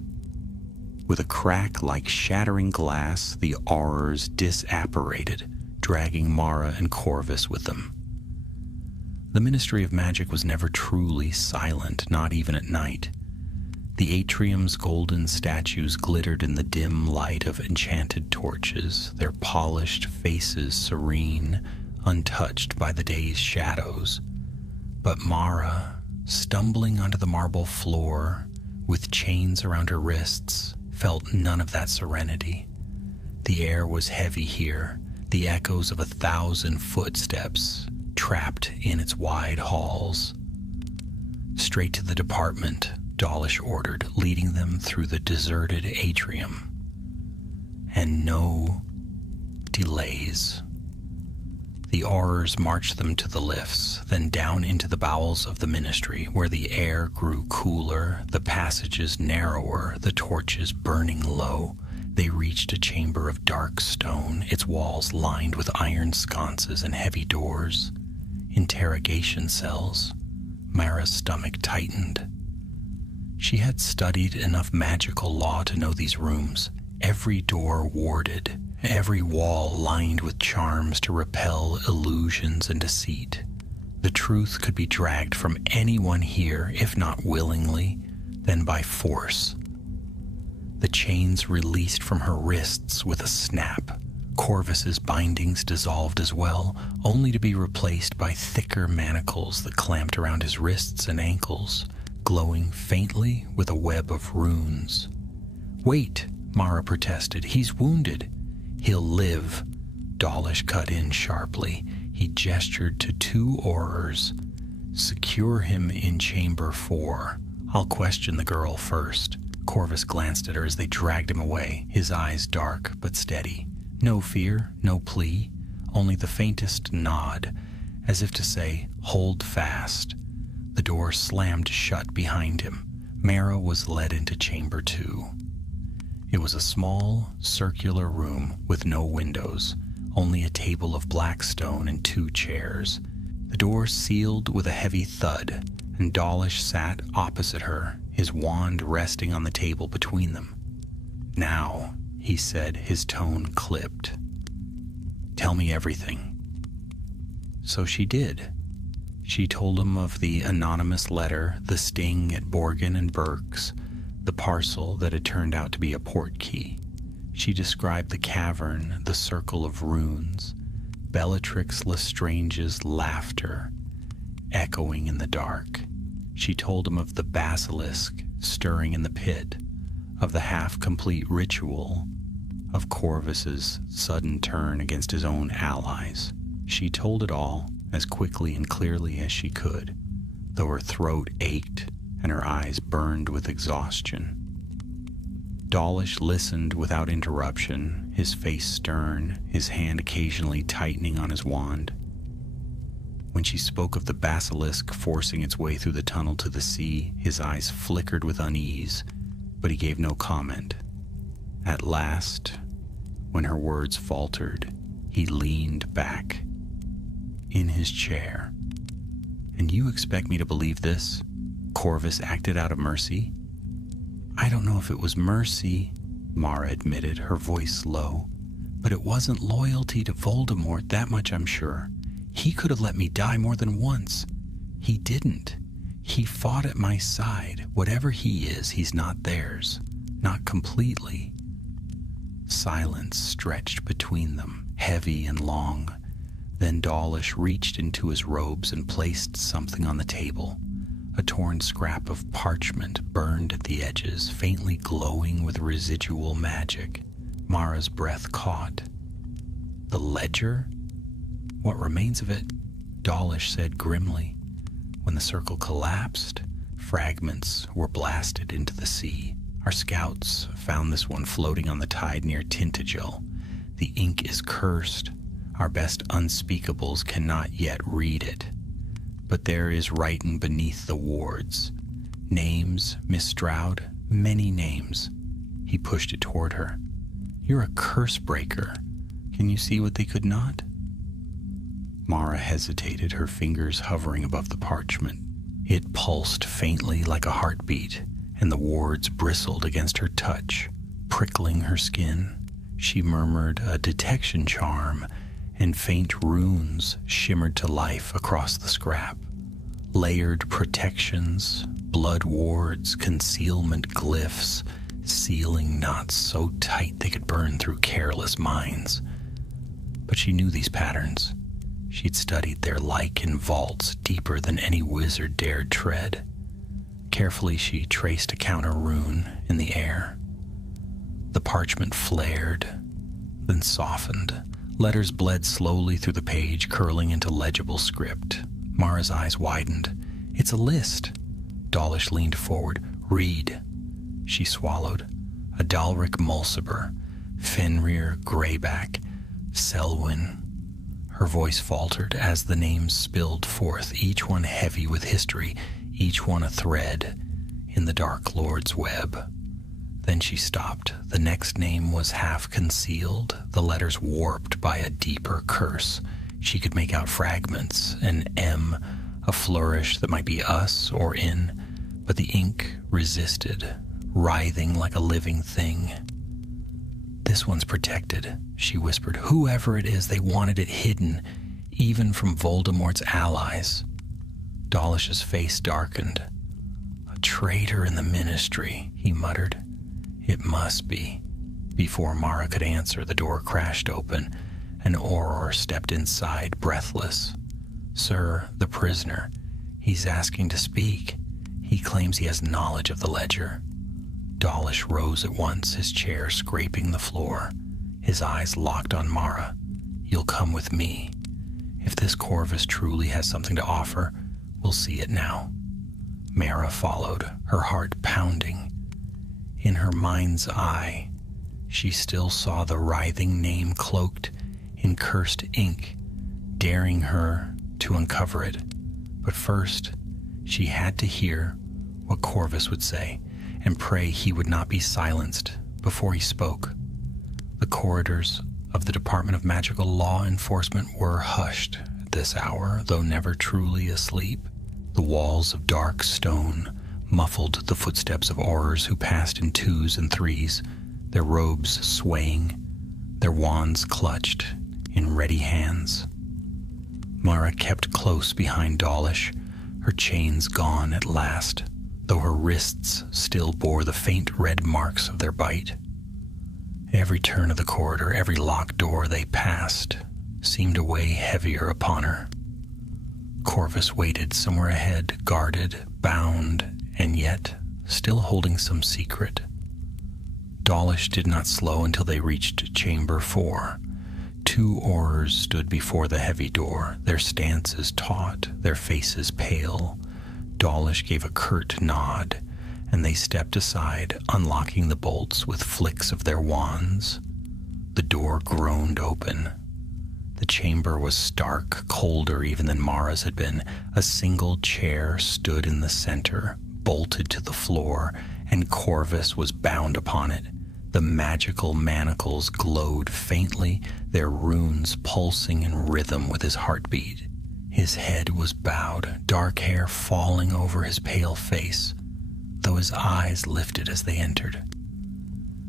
With a crack like shattering glass, the Aurors disapparated, dragging Mara and Corvus with them. The Ministry of Magic was never truly silent, not even at night. The atrium's golden statues glittered in the dim light of enchanted torches, their polished faces serene, untouched by the day's shadows. But Mara, stumbling onto the marble floor, with chains around her wrists, felt none of that serenity. The air was heavy here, the echoes of 1,000 footsteps trapped in its wide halls. Straight to the department, Dawlish ordered, leading them through the deserted atrium. And no delays. The Aurors marched them to the lifts, then down into the bowels of the ministry, where the air grew cooler, the passages narrower, the torches burning low. They reached a chamber of dark stone, its walls lined with iron sconces and heavy doors. Interrogation cells. Mara's stomach tightened. She had studied enough magical law to know these rooms, every door warded, every wall lined with charms to repel illusions and deceit. The truth could be dragged from anyone here, if not willingly, then by force. The chains released from her wrists with a snap. Corvus's bindings dissolved as well, only to be replaced by thicker manacles that clamped around his wrists and ankles, glowing faintly with a web of runes. "Wait," Mara protested. "He's wounded." "He'll live," Dawlish cut in sharply. He gestured to 2 Aurors. "Secure him in Chamber 4. I'll question the girl first." Corvus glanced at her as they dragged him away, his eyes dark but steady. No fear, no plea, only the faintest nod, as if to say, "Hold fast." The door slammed shut behind him. Mara was led into Chamber 2. It was a small, circular room with no windows, only a table of black stone and 2 chairs. The door sealed with a heavy thud, and Dawlish sat opposite her, his wand resting on the table between them. "Now," he said, his tone clipped. "Tell me everything." So she did. She told him of the anonymous letter, the sting at Borgin and Burke's, the parcel that had turned out to be a portkey. She described the cavern, the circle of runes, Bellatrix Lestrange's laughter echoing in the dark. She told him of the basilisk stirring in the pit, of the half-complete ritual, of Corvus's sudden turn against his own allies. She told it all as quickly and clearly as she could, though her throat ached and her eyes burned with exhaustion. Dawlish listened without interruption, his face stern, his hand occasionally tightening on his wand. When she spoke of the basilisk forcing its way through the tunnel to the sea, his eyes flickered with unease, but he gave no comment. At last, when her words faltered, he leaned back in his chair. "And you expect me to believe this? Corvus acted out of mercy?" "I don't know if it was mercy," Mara admitted, her voice low. "But it wasn't loyalty to Voldemort, that much I'm sure. He could have let me die more than once. He didn't. He fought at my side. Whatever he is, he's not theirs. Not completely." Silence stretched between them, heavy and long. Then Dawlish reached into his robes and placed something on the table. A torn scrap of parchment burned at the edges, faintly glowing with residual magic. Mara's breath caught. "The ledger? What remains of it?" Dawlish said grimly. "When the circle collapsed, fragments were blasted into the sea. Our scouts found this one floating on the tide near Tintagel. The ink is cursed. Our best unspeakables cannot yet read it. But there is writing beneath the wards. Names, Miss Stroud, many names." He pushed it toward her. "You're a curse breaker. Can you see what they could not?" Mara hesitated, her fingers hovering above the parchment. It pulsed faintly like a heartbeat, and the wards bristled against her touch, prickling her skin. She murmured a detection charm, and faint runes shimmered to life across the scrap. layered protections, blood wards, concealment glyphs, sealing knots so tight they could burn through careless minds. But she knew these patterns. She'd studied their like in vaults deeper than any wizard dared tread. Carefully, she traced a counter rune in the air. The parchment flared, then softened. Letters bled slowly through the page, curling into legible script. Mara's eyes widened. "It's a list." Dawlish leaned forward. "Read." She swallowed. Adalric Mulciber, Fenrir Greyback, Selwyn. Her voice faltered as the names spilled forth, each one heavy with history, each one a thread in the Dark Lord's web. Then she stopped. The next name was half concealed, the letters warped by a deeper curse. She could make out fragments, an M, a flourish that might be us or in, but the ink resisted, writhing like a living thing. "This one's protected," she whispered. "Whoever it is, they wanted it hidden, even from Voldemort's allies." Dawlish's face darkened. "A traitor in the ministry," he muttered. "It must be." Before Mara could answer, the door crashed open. An Auror stepped inside, breathless. "Sir, the prisoner. He's asking to speak. He claims he has knowledge of the ledger." Dawlish rose at once, his chair scraping the floor. His eyes locked on Mara. "You'll come with me. If this Corvus truly has something to offer, we'll see it now." Mara followed, her heart pounding. In her mind's eye, she still saw the writhing name cloaked in cursed ink, daring her to uncover it. But first, she had to hear what Corvus would say, and pray he would not be silenced before he spoke. The corridors of the Department of Magical Law Enforcement were hushed at this hour, though never truly asleep. The walls of dark stone muffled the footsteps of Aurors who passed in twos and threes, their robes swaying, their wands clutched in ready hands. Mara kept close behind Dawlish, her chains gone at last, though her wrists still bore the faint red marks of their bite. Every turn of the corridor, every locked door they passed, seemed to weigh heavier upon her. Corvus waited somewhere ahead, guarded, bound, and yet still holding some secret. Dawlish did not slow until they reached Chamber 4. 2 Aurors stood before the heavy door, their stances taut, their faces pale. Dawlish gave a curt nod, and they stepped aside, unlocking the bolts with flicks of their wands. The door groaned open. The chamber was stark, colder even than Mara's had been. A single chair stood in the center, bolted to the floor, and Corvus was bound upon it. The magical manacles glowed faintly, their runes pulsing in rhythm with his heartbeat. His head was bowed, dark hair falling over his pale face, though his eyes lifted as they entered.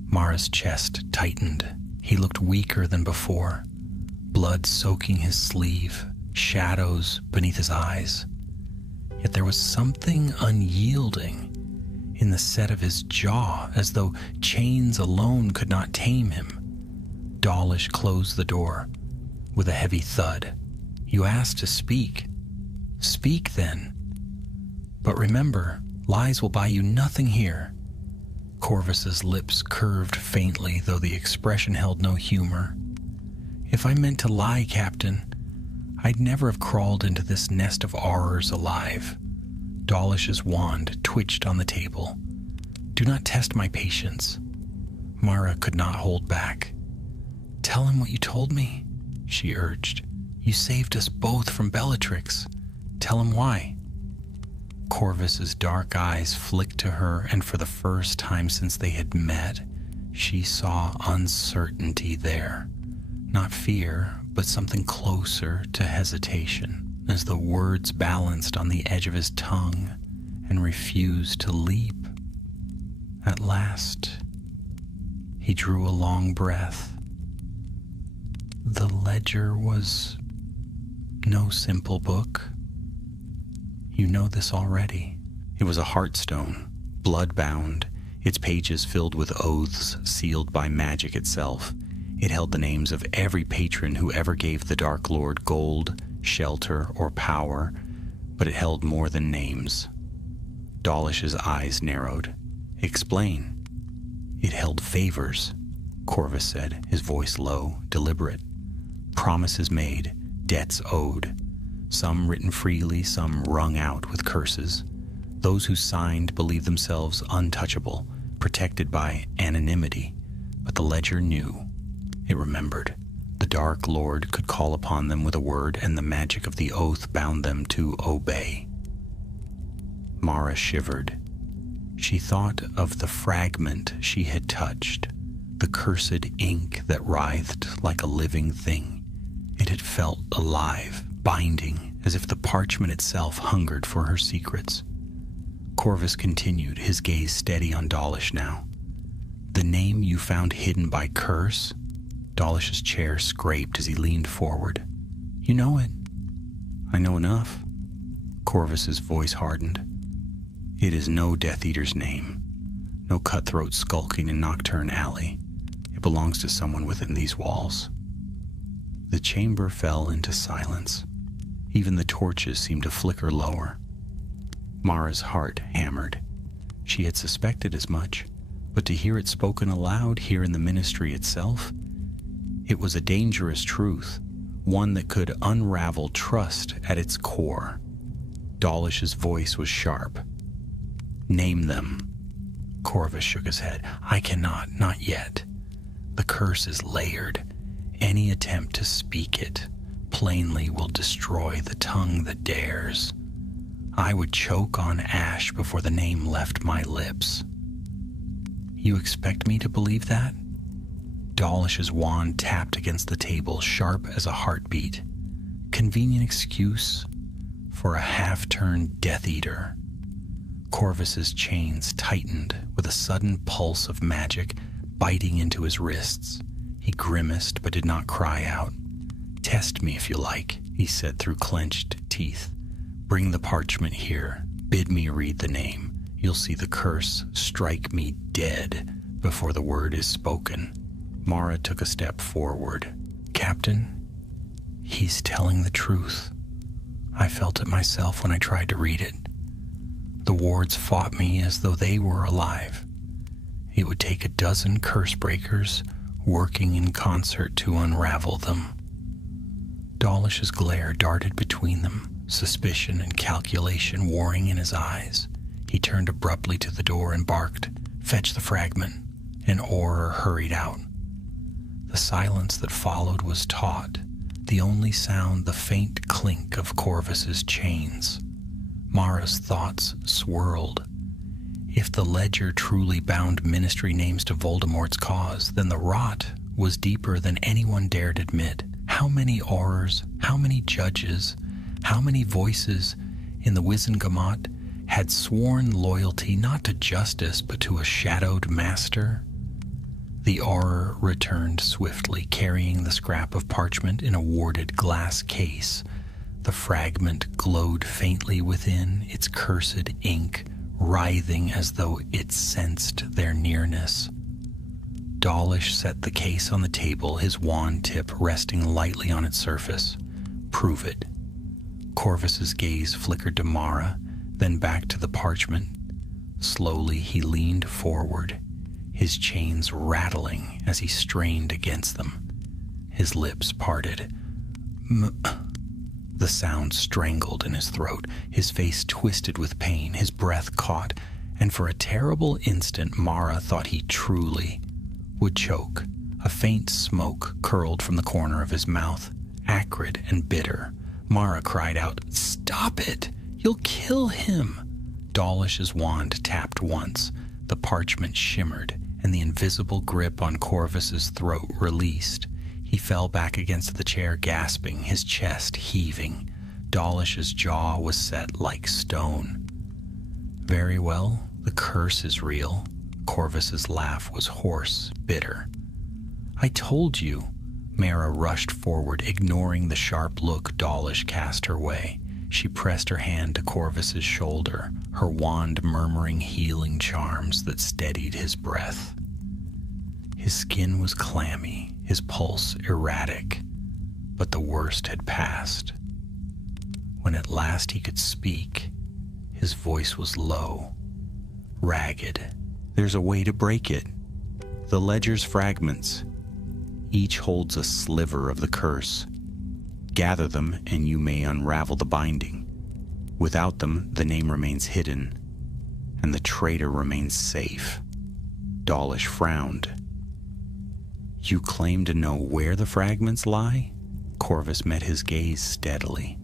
Mara's chest tightened. He looked weaker than before, blood soaking his sleeve, shadows beneath his eyes. Yet there was something unyielding in the set of his jaw, as though chains alone could not tame him. Dawlish closed the door with a heavy thud. "You asked to speak. Speak then. But remember, lies will buy you nothing here." Corvus's lips curved faintly, though the expression held no humor. "If I meant to lie, Captain, I'd never have crawled into this nest of horrors alive." Dawlish's wand twitched on the table. "Do not test my patience." Mara could not hold back. "Tell him what you told me," she urged. "You saved us both from Bellatrix. Tell him why." Corvus's dark eyes flicked to her, and for the first time since they had met, she saw uncertainty there. Not fear, but something closer to hesitation, as the words balanced on the edge of his tongue and refused to leap. At last, he drew a long breath. The ledger was no simple book. You know this already. It was a heartstone, blood-bound, its pages filled with oaths sealed by magic itself. It held the names of every patron who ever gave the Dark Lord gold, shelter, or power, but it held more than names. Dawlish's eyes narrowed. Explain. It held favors, Corvus said, his voice low, deliberate. Promises made, debts owed. Some written freely, some wrung out with curses. Those who signed believed themselves untouchable, protected by anonymity. But the ledger knew. It remembered. The Dark Lord could call upon them with a word, and the magic of the oath bound them to obey. Mara shivered. She thought of the fragment she had touched, the cursed ink that writhed like a living thing. It had felt alive, binding, as if the parchment itself hungered for her secrets. Corvus continued, his gaze steady on Dawlish now. The name you found hidden by curse? Dawlish's chair scraped as he leaned forward. You know it. I know enough. Corvus's voice hardened. It is no Death Eater's name, no cutthroat skulking in Nocturne Alley. It belongs to someone within these walls. The chamber fell into silence. Even the torches seemed to flicker lower. Mara's heart hammered. She had suspected as much, but to hear it spoken aloud here in the ministry itself, it was a dangerous truth, one that could unravel trust at its core. Dawlish's voice was sharp. Name them. Corvus shook his head. I cannot, not yet. The curse is layered. Any attempt to speak it plainly will destroy the tongue that dares. I would choke on ash before the name left my lips. You expect me to believe that? Dawlish's wand tapped against the table, sharp as a heartbeat. Convenient excuse for a half-turned Death Eater. Corvus's chains tightened with a sudden pulse of magic biting into his wrists. He grimaced but did not cry out. Test me if you like, he said through clenched teeth. Bring the parchment here. Bid me read the name. You'll see the curse strike me dead before the word is spoken. Mara took a step forward. Captain, he's telling the truth. I felt it myself when I tried to read it. The wards fought me as though they were alive. It would take a dozen curse breakers working in concert to unravel them. Dawlish's glare darted between them, suspicion and calculation warring in his eyes. He turned abruptly to the door and barked, "Fetch the fragment." An orer hurried out. The silence that followed was taut, the only sound the faint clink of Corvus's chains. Mara's thoughts swirled. If the ledger truly bound ministry names to Voldemort's cause, then the rot was deeper than anyone dared admit. How many aurors, how many judges, how many voices in the Wizengamot had sworn loyalty not to justice but to a shadowed master? The auror returned swiftly, carrying the scrap of parchment in a warded glass case. The fragment glowed faintly within, its cursed ink writhing as though it sensed their nearness. Dawlish set the case on the table, his wand tip resting lightly on its surface. Prove it. Corvus's gaze flickered to Mara, then back to the parchment. Slowly he leaned forward, his chains rattling as he strained against them. His lips parted. The sound strangled in his throat, his face twisted with pain, his breath caught, and for a terrible instant Mara thought he truly would choke. A faint smoke curled from the corner of his mouth, acrid and bitter. Mara cried out, "Stop it! You'll kill him!" Dawlish's wand tapped once. The parchment shimmered, and the invisible grip on Corvus's throat released. He fell back against the chair, gasping, his chest heaving. Dawlish's jaw was set like stone. Very well, the curse is real. Corvus's laugh was hoarse, bitter. I told you. Mara rushed forward, ignoring the sharp look Dawlish cast her way. She pressed her hand to Corvus's shoulder, her wand murmuring healing charms that steadied his breath. His skin was clammy, his pulse erratic, but the worst had passed. When at last he could speak, his voice was low, ragged. There's a way to break it. The ledger's fragments. Each holds a sliver of the curse. Gather them and you may unravel the binding. Without them, the name remains hidden, and the traitor remains safe. Dawlish frowned. You claim to know where the fragments lie? Corvus met his gaze steadily.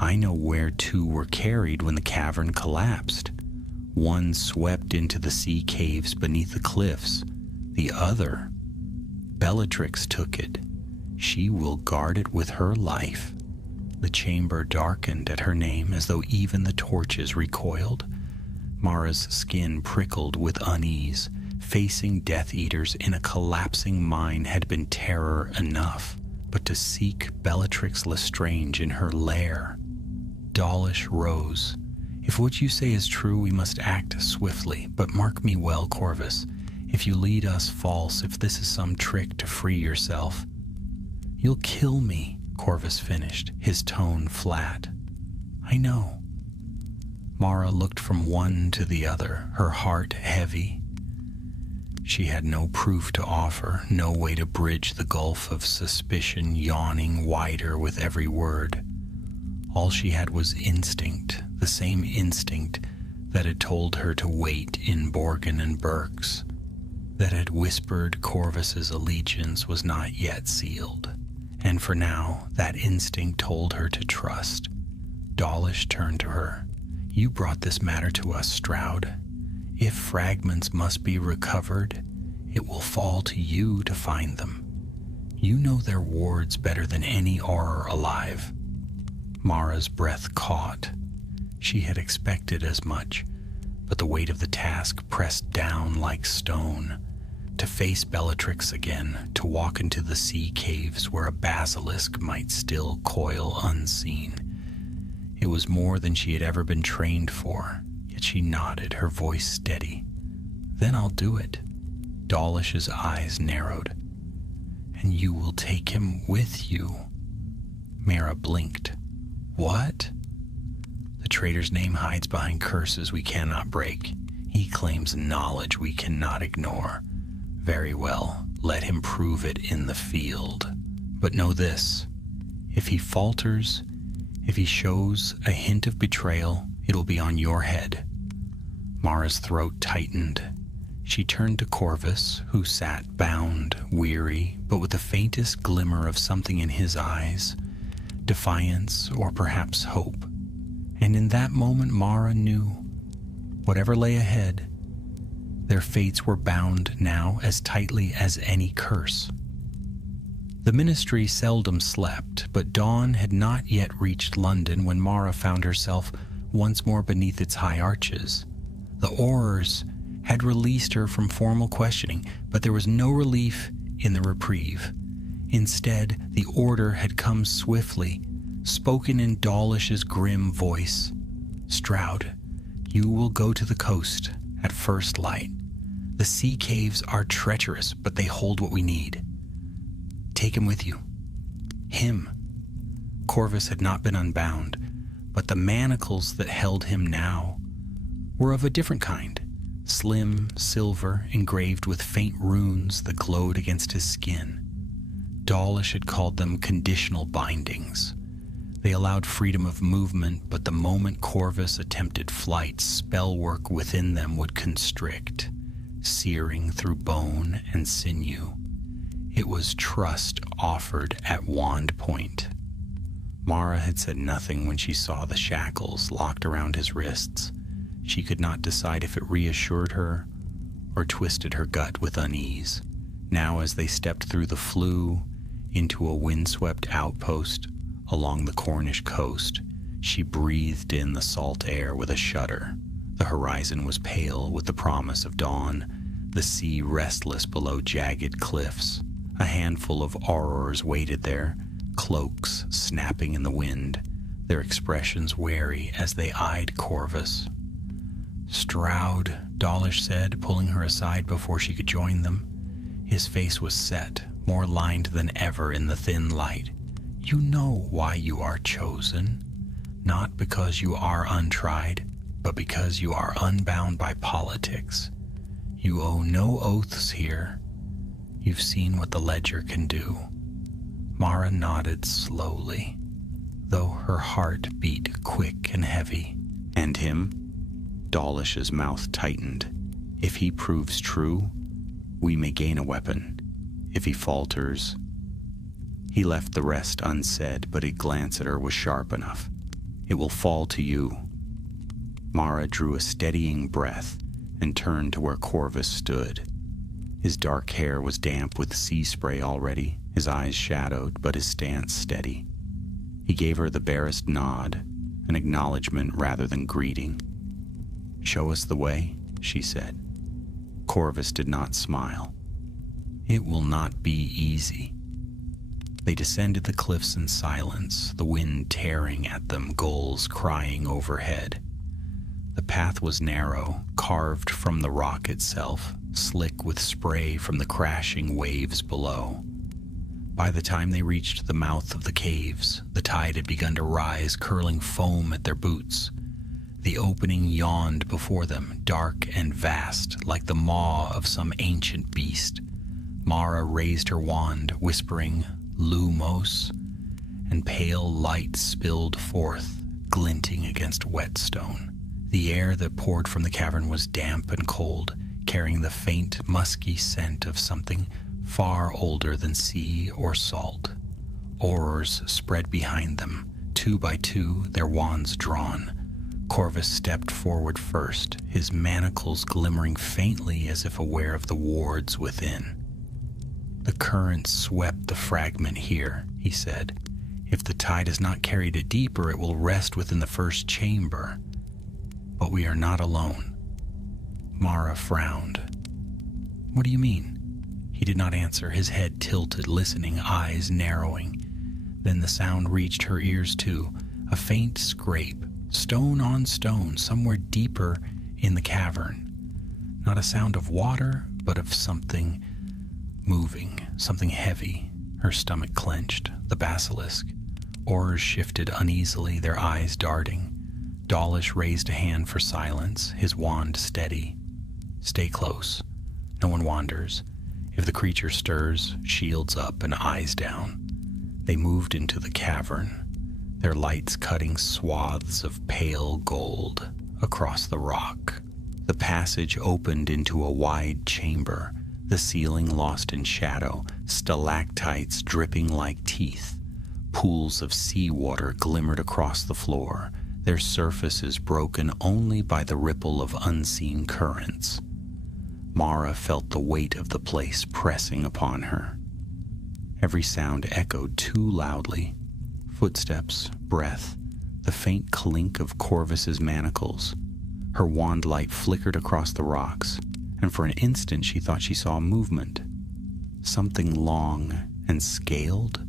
I know where two were carried when the cavern collapsed. One swept into the sea caves beneath the cliffs. The other, Bellatrix took it. She will guard it with her life. The chamber darkened at her name as though even the torches recoiled. Mara's skin prickled with unease. Facing Death Eaters in a collapsing mine had been terror enough, but to seek Bellatrix Lestrange in her lair. Dawlish rose. If what you say is true, we must act swiftly, but mark me well, Corvus. If you lead us false, if this is some trick to free yourself, you'll kill me, Corvus finished, his tone flat. I know. Mara looked from one to the other, her heart heavy. She had no proof to offer, no way to bridge the gulf of suspicion yawning wider with every word. All she had was instinct, the same instinct that had told her to wait in Borgin and Berks, that had whispered Corvus's allegiance was not yet sealed. And for now, that instinct told her to trust. Dawlish turned to her. You brought this matter to us, Stroud. If fragments must be recovered, it will fall to you to find them. You know their wards better than any Auror alive. Mara's breath caught. She had expected as much, but the weight of the task pressed down like stone. To face Bellatrix again, to walk into the sea caves where a basilisk might still coil unseen. It was more than she had ever been trained for, yet she nodded, her voice steady. Then I'll do it. Dawlish's eyes narrowed. And you will take him with you. Mara blinked. What? The traitor's name hides behind curses we cannot break. He claims knowledge we cannot ignore. Very well, let him prove it in the field. But know this, if he falters, if he shows a hint of betrayal, it'll be on your head. Mara's throat tightened. She turned to Corvus, who sat bound, weary, but with the faintest glimmer of something in his eyes, defiance or perhaps hope. And in that moment Mara knew, whatever lay ahead, their fates were bound now as tightly as any curse. The ministry seldom slept, but dawn had not yet reached London when Mara found herself once more beneath its high arches. The Aurors had released her from formal questioning, but there was no relief in the reprieve. Instead, the order had come swiftly, spoken in Dawlish's grim voice. Stroud, you will go to the coast at first light. The sea caves are treacherous, but they hold what we need. Take him with you. Him. Corvus had not been unbound, but the manacles that held him now were of a different kind. Slim, silver, engraved with faint runes that glowed against his skin. Dawlish had called them conditional bindings. They allowed freedom of movement, but the moment Corvus attempted flight, spellwork within them would constrict, searing through bone and sinew. It was trust offered at wand point. Mara had said nothing when she saw the shackles locked around his wrists. She could not decide if it reassured her or twisted her gut with unease. Now, as they stepped through the flue into a windswept outpost along the Cornish coast, she breathed in the salt air with a shudder. The horizon was pale with the promise of dawn, the sea restless below jagged cliffs. A handful of Aurors waited there, cloaks snapping in the wind, their expressions wary as they eyed Corvus. "Stroud," Dawlish said, pulling her aside before she could join them. His face was set, more lined than ever in the thin light. "You know why you are chosen. Not because you are untried, but because you are unbound by politics. You owe no oaths here. You've seen what the ledger can do." Mara nodded slowly, though her heart beat quick and heavy. "And him?" Dawlish's mouth tightened. "If he proves true, we may gain a weapon. If he falters..." He left the rest unsaid, but a glance at her was sharp enough. "It will fall to you." Mara drew a steadying breath and turned to where Corvus stood. His dark hair was damp with sea spray already, his eyes shadowed, but his stance steady. He gave her the barest nod, an acknowledgement rather than greeting. "Show us the way," she said. Corvus did not smile. "It will not be easy." They descended the cliffs in silence, the wind tearing at them, gulls crying overhead. The path was narrow, carved from the rock itself, slick with spray from the crashing waves below. By the time they reached the mouth of the caves, the tide had begun to rise, curling foam at their boots. The opening yawned before them, dark and vast, like the maw of some ancient beast. Mara raised her wand, whispering, "Lumos," and pale light spilled forth, glinting against whetstone. The air that poured from the cavern was damp and cold, carrying the faint, musky scent of something far older than sea or salt. Oars spread behind them, 2 by 2, their wands drawn. Corvus stepped forward first, his manacles glimmering faintly as if aware of the wards within. "The current swept the fragment here," he said. "If the tide has not carried it deeper, it will rest within the first chamber. But we are not alone." Mara frowned. "What do you mean?" He did not answer, his head tilted, listening, eyes narrowing. Then the sound reached her ears too, a faint scrape, stone on stone, somewhere deeper in the cavern. Not a sound of water, but of something moving, something heavy. Her stomach clenched. The basilisk. Oars shifted uneasily, their eyes darting. Dawlish raised a hand for silence, his wand steady. "Stay close. No one wanders. If the creature stirs, shields up and eyes down." They moved into the cavern, their lights cutting swaths of pale gold across the rock. The passage opened into a wide chamber, the ceiling lost in shadow, stalactites dripping like teeth. Pools of seawater glimmered across the floor, their surfaces broken only by the ripple of unseen currents. Mara felt the weight of the place pressing upon her. Every sound echoed too loudly. Footsteps, breath, the faint clink of Corvus's manacles. Her wand light flickered across the rocks, and for an instant she thought she saw movement. Something long and scaled,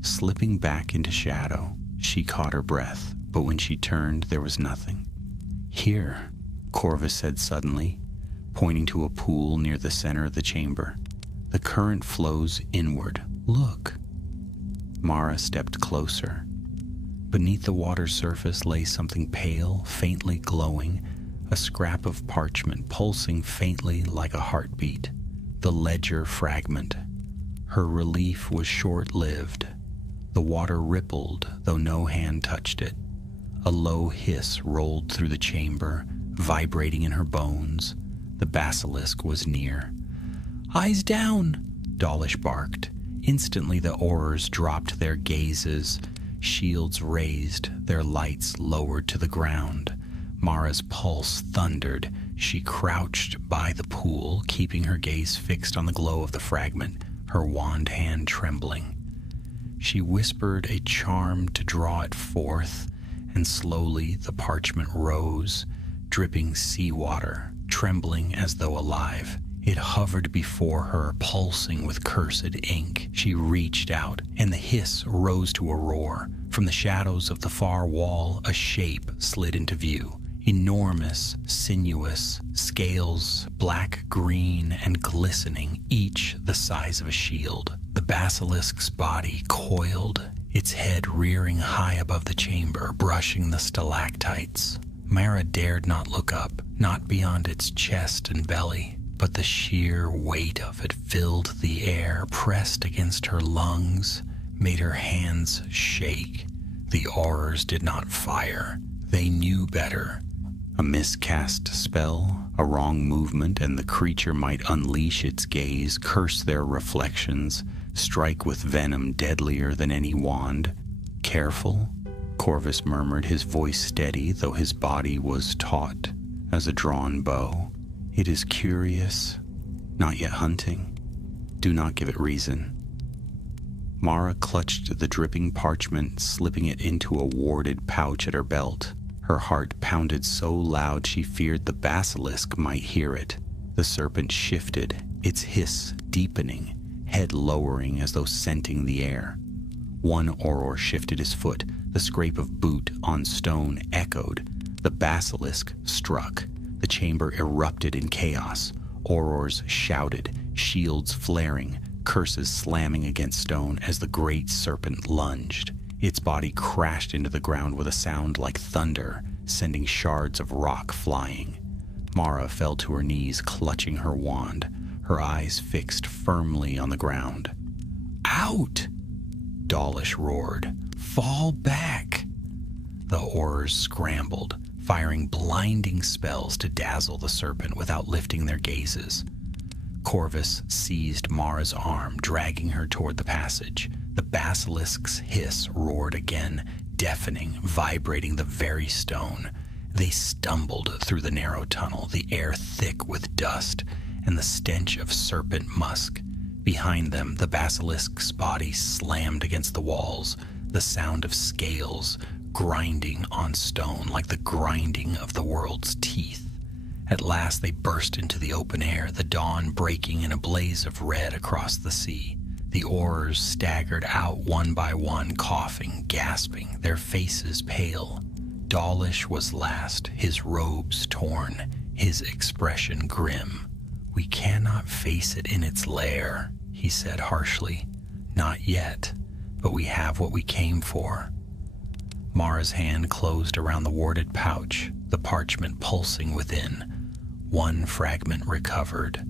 slipping back into shadow. She caught her breath, but when she turned, there was nothing. "Here," Corvus said suddenly, pointing to a pool near the center of the chamber. "The current flows inward. Look." Mara stepped closer. Beneath the water's surface lay something pale, faintly glowing, a scrap of parchment pulsing faintly like a heartbeat. The ledger fragment. Her relief was short-lived. The water rippled, though no hand touched it. A low hiss rolled through the chamber, vibrating in her bones. The basilisk was near. "Eyes down!" Dawlish barked. Instantly the oarers dropped their gazes, shields raised, their lights lowered to the ground. Mara's pulse thundered. She crouched by the pool, keeping her gaze fixed on the glow of the fragment, her wand hand trembling. She whispered a charm to draw it forth, and slowly the parchment rose, dripping seawater, trembling as though alive. It hovered before her, pulsing with cursed ink. She reached out, and the hiss rose to a roar. From the shadows of the far wall, a shape slid into view. Enormous, sinuous, scales black-green and glistening, each the size of a shield. The basilisk's body coiled, its head rearing high above the chamber, brushing the stalactites. Mara dared not look up, not beyond its chest and belly, but the sheer weight of it filled the air, pressed against her lungs, made her hands shake. The Aurors did not fire. They knew better. A miscast spell, a wrong movement, and the creature might unleash its gaze, curse their reflections, strike with venom deadlier than any wand. Careful, Corvus murmured, his voice steady, though his body was taut as a drawn bow. It is curious, not yet hunting. Do not give it reason. Mara clutched the dripping parchment, slipping it into a warded pouch at her belt. Her heart pounded so loud she feared the basilisk might hear it. The serpent shifted, its hiss deepening, head lowering as though scenting the air. One Auror shifted his foot. The scrape of boot on stone echoed. The basilisk struck. The chamber erupted in chaos. Aurors shouted, shields flaring, curses slamming against stone as the great serpent lunged. Its body crashed into the ground with a sound like thunder, sending shards of rock flying. Mara fell to her knees, clutching her wand, her eyes fixed firmly on the ground. "Out!" Dawlish roared. "Fall back!" The Aurors scrambled, firing blinding spells to dazzle the serpent without lifting their gazes. Corvus seized Mara's arm, dragging her toward the passage. The basilisk's hiss roared again, deafening, vibrating the very stone. They stumbled through the narrow tunnel, the air thick with dust and the stench of serpent musk. Behind them, the basilisk's body slammed against the walls, the sound of scales grinding on stone like the grinding of the world's teeth. At last they burst into the open air, the dawn breaking in a blaze of red across the sea. The Aurors staggered out one by one, coughing, gasping, their faces pale. Dawlish was last, his robes torn, his expression grim. "We cannot face it in its lair," he said harshly. "Not yet, but we have what we came for." Mara's hand closed around the warded pouch, the parchment pulsing within. One fragment recovered,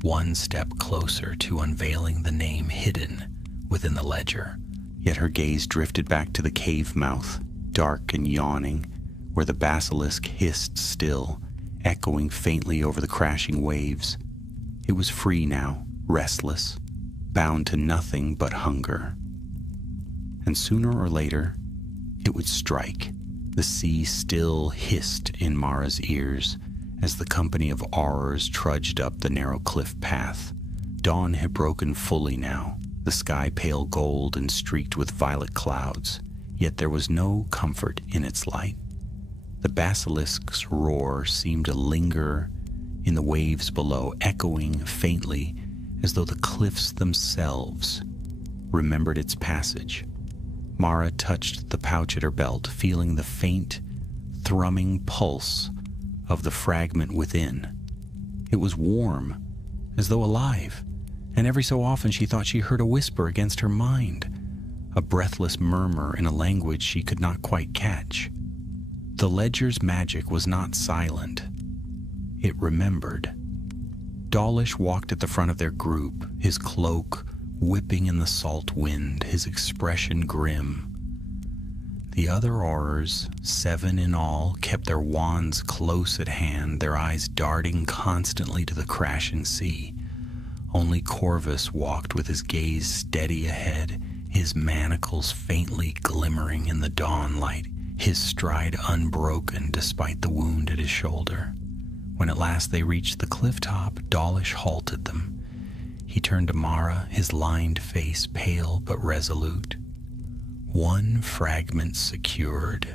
one step closer to unveiling the name hidden within the ledger. Yet her gaze drifted back to the cave mouth, dark and yawning, where the basilisk hissed still, echoing faintly over the crashing waves. It was free now, restless, bound to nothing but hunger. And sooner or later, it would strike. The sea still hissed in Mara's ears as the company of Aurors trudged up the narrow cliff path. Dawn had broken fully now, the sky pale gold and streaked with violet clouds, yet there was no comfort in its light. The basilisk's roar seemed to linger in the waves below, echoing faintly as though the cliffs themselves remembered its passage. Mara touched the pouch at her belt, feeling the faint, thrumming pulse of the fragment within. It was warm, as though alive, and every so often she thought she heard a whisper against her mind, a breathless murmur in a language she could not quite catch. The ledger's magic was not silent. It remembered. Dawlish walked at the front of their group, his cloak whipping in the salt wind, his expression grim. The other Aurors, 7 in all, kept their wands close at hand, their eyes darting constantly to the crashing sea. Only Corvus walked with his gaze steady ahead, his manacles faintly glimmering in the dawn light, his stride unbroken despite the wound at his shoulder. When at last they reached the cliff top, Dawlish halted them. He turned to Mara, his lined face pale but resolute. One fragment secured.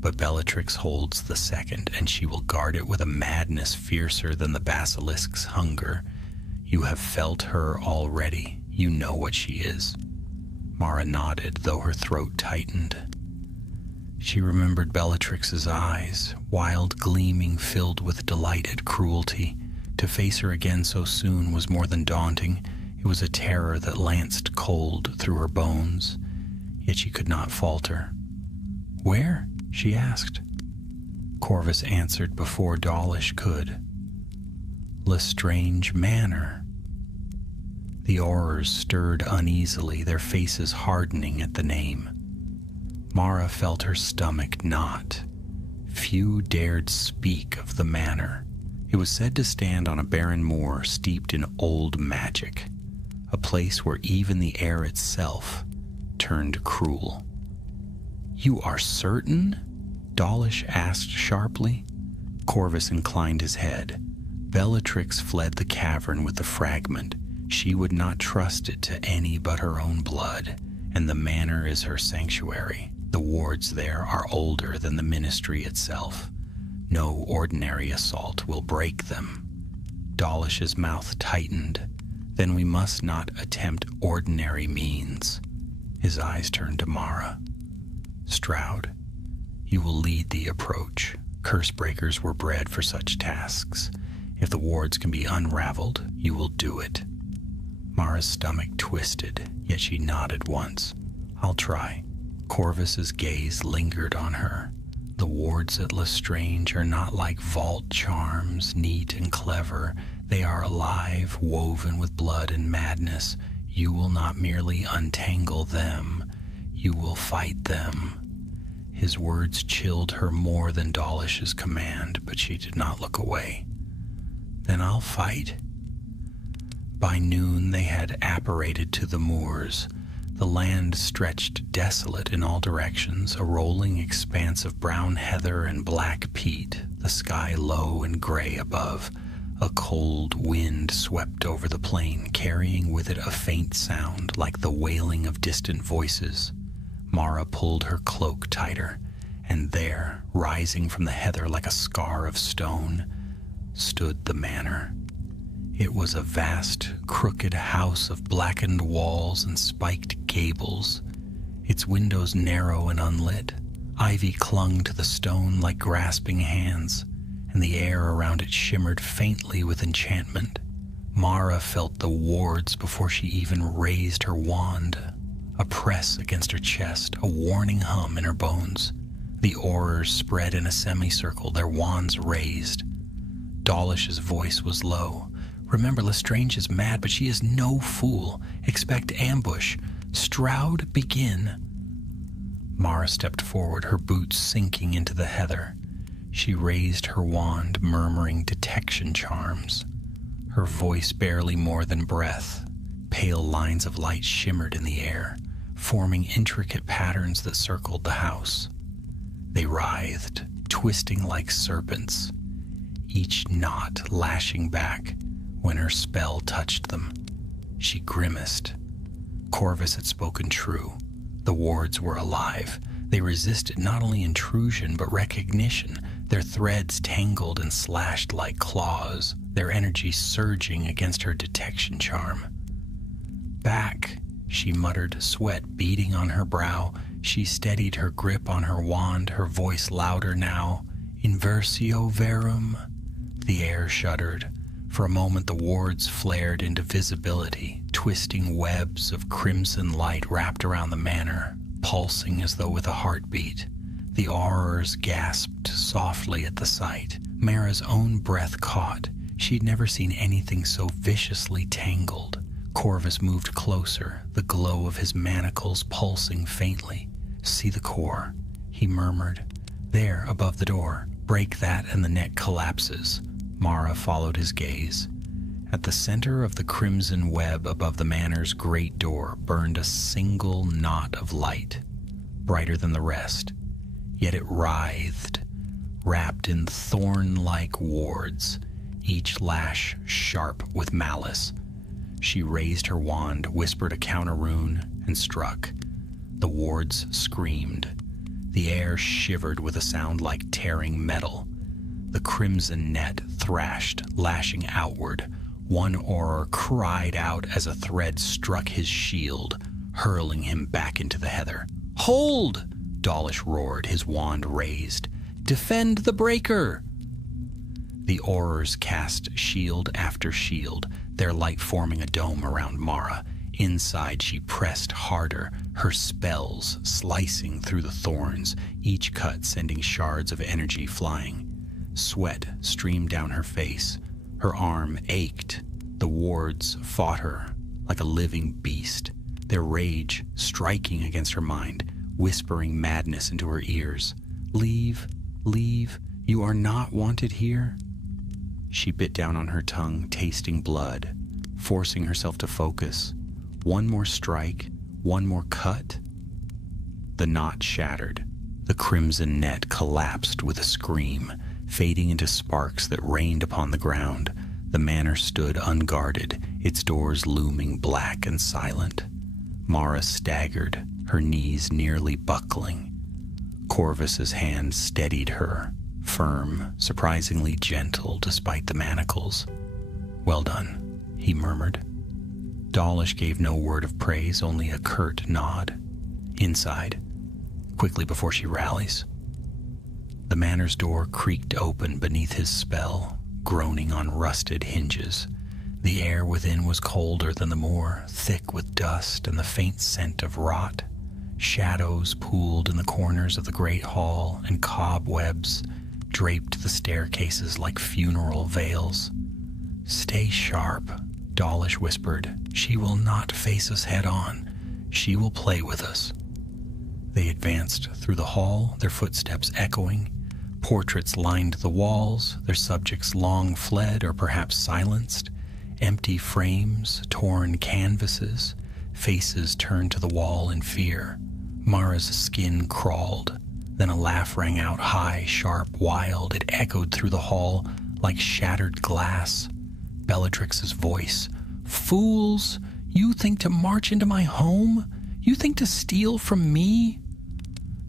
But Bellatrix holds the second, and she will guard it with a madness fiercer than the basilisk's hunger. You have felt her already. You know what she is. Mara nodded, though her throat tightened. She remembered Bellatrix's eyes, wild gleaming, filled with delight at cruelty. To face her again so soon was more than daunting. It was a terror that lanced cold through her bones. Yet she could not falter. "Where?" she asked. Corvus answered before Dawlish could. "Lestrange Manor." The Aurors stirred uneasily, their faces hardening at the name. Mara felt her stomach knot. Few dared speak of the manor. It was said to stand on a barren moor steeped in old magic, a place where even the air itself turned cruel. "You are certain?" Dawlish asked sharply. Corvus inclined his head. Bellatrix fled the cavern with the fragment. She would not trust it to any but her own blood, and the manor is her sanctuary. The wards there are older than the ministry itself. No ordinary assault will break them. Dawlish's mouth tightened. Then we must not attempt ordinary means. His eyes turned to Mara. "Stroud, you will lead the approach. Cursebreakers were bred for such tasks. If the wards can be unraveled, you will do it." Mara's stomach twisted, yet she nodded once. "I'll try." Corvus's gaze lingered on her. The wards at Lestrange are not like vault charms, neat and clever. They are alive, woven with blood and madness. You will not merely untangle them. You will fight them. His words chilled her more than Dawlish's command, but she did not look away. "Then I'll fight." By noon they had apparated to the moors. The land stretched desolate in all directions, a rolling expanse of brown heather and black peat, the sky low and gray above. A cold wind swept over the plain, carrying with it a faint sound like the wailing of distant voices. Mara pulled her cloak tighter, and there, rising from the heather like a scar of stone, stood the manor. It was a vast, crooked house of blackened walls and spiked gables, its windows narrow and unlit. Ivy clung to the stone like grasping hands, and the air around it shimmered faintly with enchantment. Mara felt the wards before she even raised her wand, a press against her chest, a warning hum in her bones. The Aurors spread in a semicircle, their wands raised. Dawlish's voice was low. "Remember, Lestrange is mad, but she is no fool. Expect ambush. Stroud, begin." Mara stepped forward, her boots sinking into the heather. She raised her wand, murmuring detection charms. Her voice barely more than breath. Pale lines of light shimmered in the air, forming intricate patterns that circled the house. They writhed, twisting like serpents, each knot lashing back when her spell touched them. She grimaced. Corvus had spoken true. The wards were alive. They resisted not only intrusion but recognition, their threads tangled and slashed like claws, their energy surging against her detection charm. "Back," she muttered, sweat beading on her brow. She steadied her grip on her wand, her voice louder now. "Inversio verum." The air shuddered. For a moment the wards flared into visibility, twisting webs of crimson light wrapped around the manor, pulsing as though with a heartbeat. The Aurors gasped softly at the sight. Mara's own breath caught. She'd never seen anything so viciously tangled. Corvus moved closer, the glow of his manacles pulsing faintly. "See the core," he murmured. "There, above the door. Break that and the net collapses." Mara followed his gaze. At the center of the crimson web above the manor's great door burned a single knot of light, brighter than the rest. Yet it writhed, wrapped in thorn-like wards, each lash sharp with malice. She raised her wand, whispered a counter rune, and struck. The wards screamed. The air shivered with a sound like tearing metal. The crimson net thrashed, lashing outward. One Auror cried out as a thread struck his shield, hurling him back into the heather. "Hold!" Dawlish roared, his wand raised. "Defend the breaker!" The Aurors cast shield after shield, their light forming a dome around Mara. Inside, she pressed harder, her spells slicing through the thorns, each cut sending shards of energy flying. Sweat streamed down her face. Her arm ached. The wards fought her like a living beast, their rage striking against her mind, whispering madness into her ears. "Leave, leave, you are not wanted here." She bit down on her tongue, tasting blood, forcing herself to focus. One more strike, one more cut. The knot shattered. The crimson net collapsed with a scream, fading into sparks that rained upon the ground. The manor stood unguarded, its doors looming black and silent. Mara staggered, her knees nearly buckling. Corvus's hand steadied her, firm, surprisingly gentle despite the manacles. "Well done," he murmured. Dawlish gave no word of praise, only a curt nod. Inside, quickly before she rallies. The manor's door creaked open beneath his spell, groaning on rusted hinges. The air within was colder than the moor, thick with dust and the faint scent of rot. Shadows pooled in the corners of the great hall, and cobwebs draped the staircases like funeral veils. "Stay sharp," Dawlish whispered. "She will not face us head-on. She will play with us." They advanced through the hall, their footsteps echoing. Portraits lined the walls, their subjects long fled or perhaps silenced. Empty frames, torn canvases, faces turned to the wall in fear. Mara's skin crawled. Then a laugh rang out, high, sharp, wild. It echoed through the hall like shattered glass. Bellatrix's voice. "Fools! You think to march into my home? You think to steal from me?"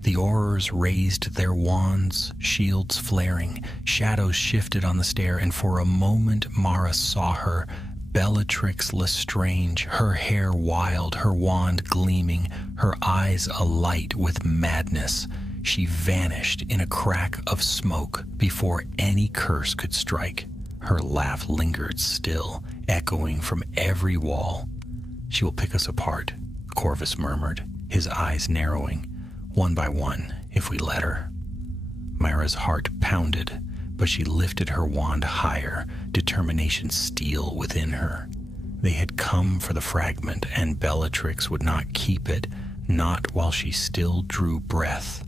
The Aurors raised their wands, shields flaring. Shadows shifted on the stair, and for a moment Mara saw her, Bellatrix Lestrange, her hair wild, her wand gleaming, her eyes alight with madness. She vanished in a crack of smoke before any curse could strike. Her laugh lingered still, echoing from every wall. "She will pick us apart," Corvus murmured, his eyes narrowing. "One by one, if we let her." Mara's heart pounded, but she lifted her wand higher, determination steel within her. They had come for the fragment, and Bellatrix would not keep it, not while she still drew breath.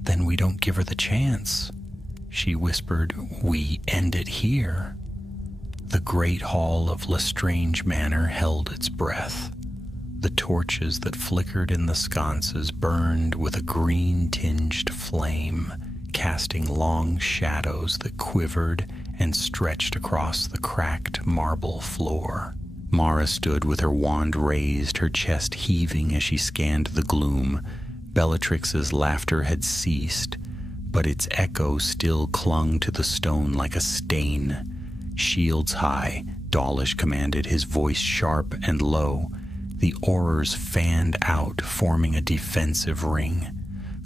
"Then we don't give her the chance," she whispered. "We end it here." The great hall of Lestrange Manor held its breath. The torches that flickered in the sconces burned with a green-tinged flame, casting long shadows that quivered and stretched across the cracked marble floor. Mara stood with her wand raised, her chest heaving as she scanned the gloom. Bellatrix's laughter had ceased, but its echo still clung to the stone like a stain. "Shields high," Dawlish commanded, his voice sharp and low. The Aurors fanned out, forming a defensive ring.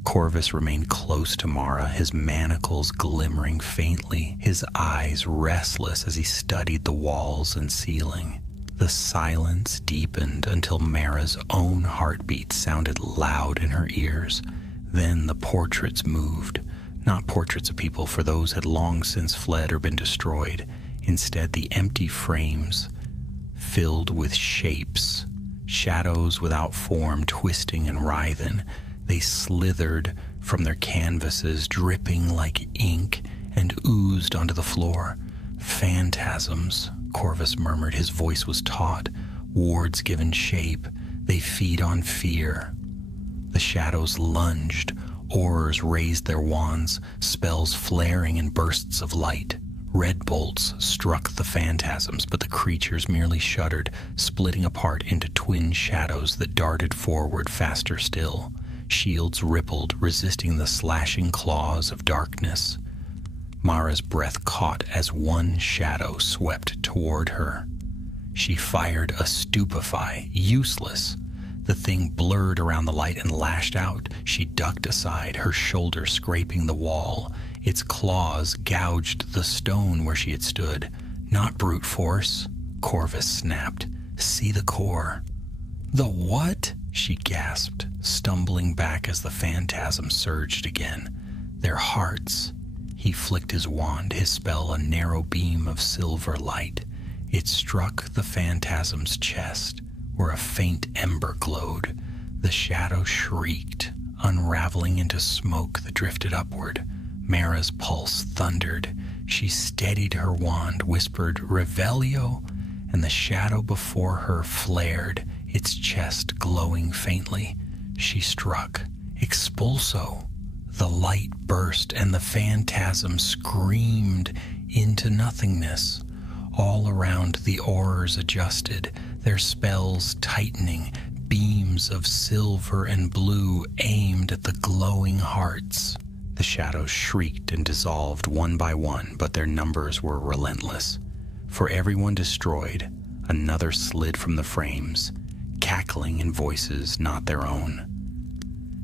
Corvus remained close to Mara, his manacles glimmering faintly, his eyes restless as he studied the walls and ceiling. The silence deepened until Mara's own heartbeat sounded loud in her ears. Then the portraits moved. Not portraits of people, for those had long since fled or been destroyed. Instead, the empty frames filled with shapes, shadows without form, twisting and writhing. They slithered from their canvases, dripping like ink, and oozed onto the floor. "Phantasms," Corvus murmured. His voice was taut. "Wards given shape. They feed on fear." The shadows lunged. Aurors raised their wands, spells flaring in bursts of light. Red bolts struck the phantasms, but the creatures merely shuddered, splitting apart into twin shadows that darted forward faster still. shields rippled, resisting the slashing claws of darkness. Mara's breath caught as one shadow swept toward her. She fired a stupefy, useless. The thing blurred around the light and lashed out. She ducked aside, her shoulder scraping the wall. Its claws gouged the stone where she had stood. Not brute force, Corvus snapped. See the core. The what? She gasped, stumbling back as the phantasm surged again. Their hearts. He flicked his wand, his spell a narrow beam of silver light. It struck the phantasm's chest, where a faint ember glowed. The shadow shrieked, unraveling into smoke that drifted upward. Mara's pulse thundered. She steadied her wand, whispered, "Revelio," and the shadow before her flared, its chest glowing faintly. She struck. Expulso. The light burst, and the phantasm screamed into nothingness. All around, the aurors adjusted, their spells tightening, beams of silver and blue aimed at the glowing hearts. The shadows shrieked and dissolved one by one, but their numbers were relentless. For everyone destroyed, another slid from the frames, cackling in voices not their own.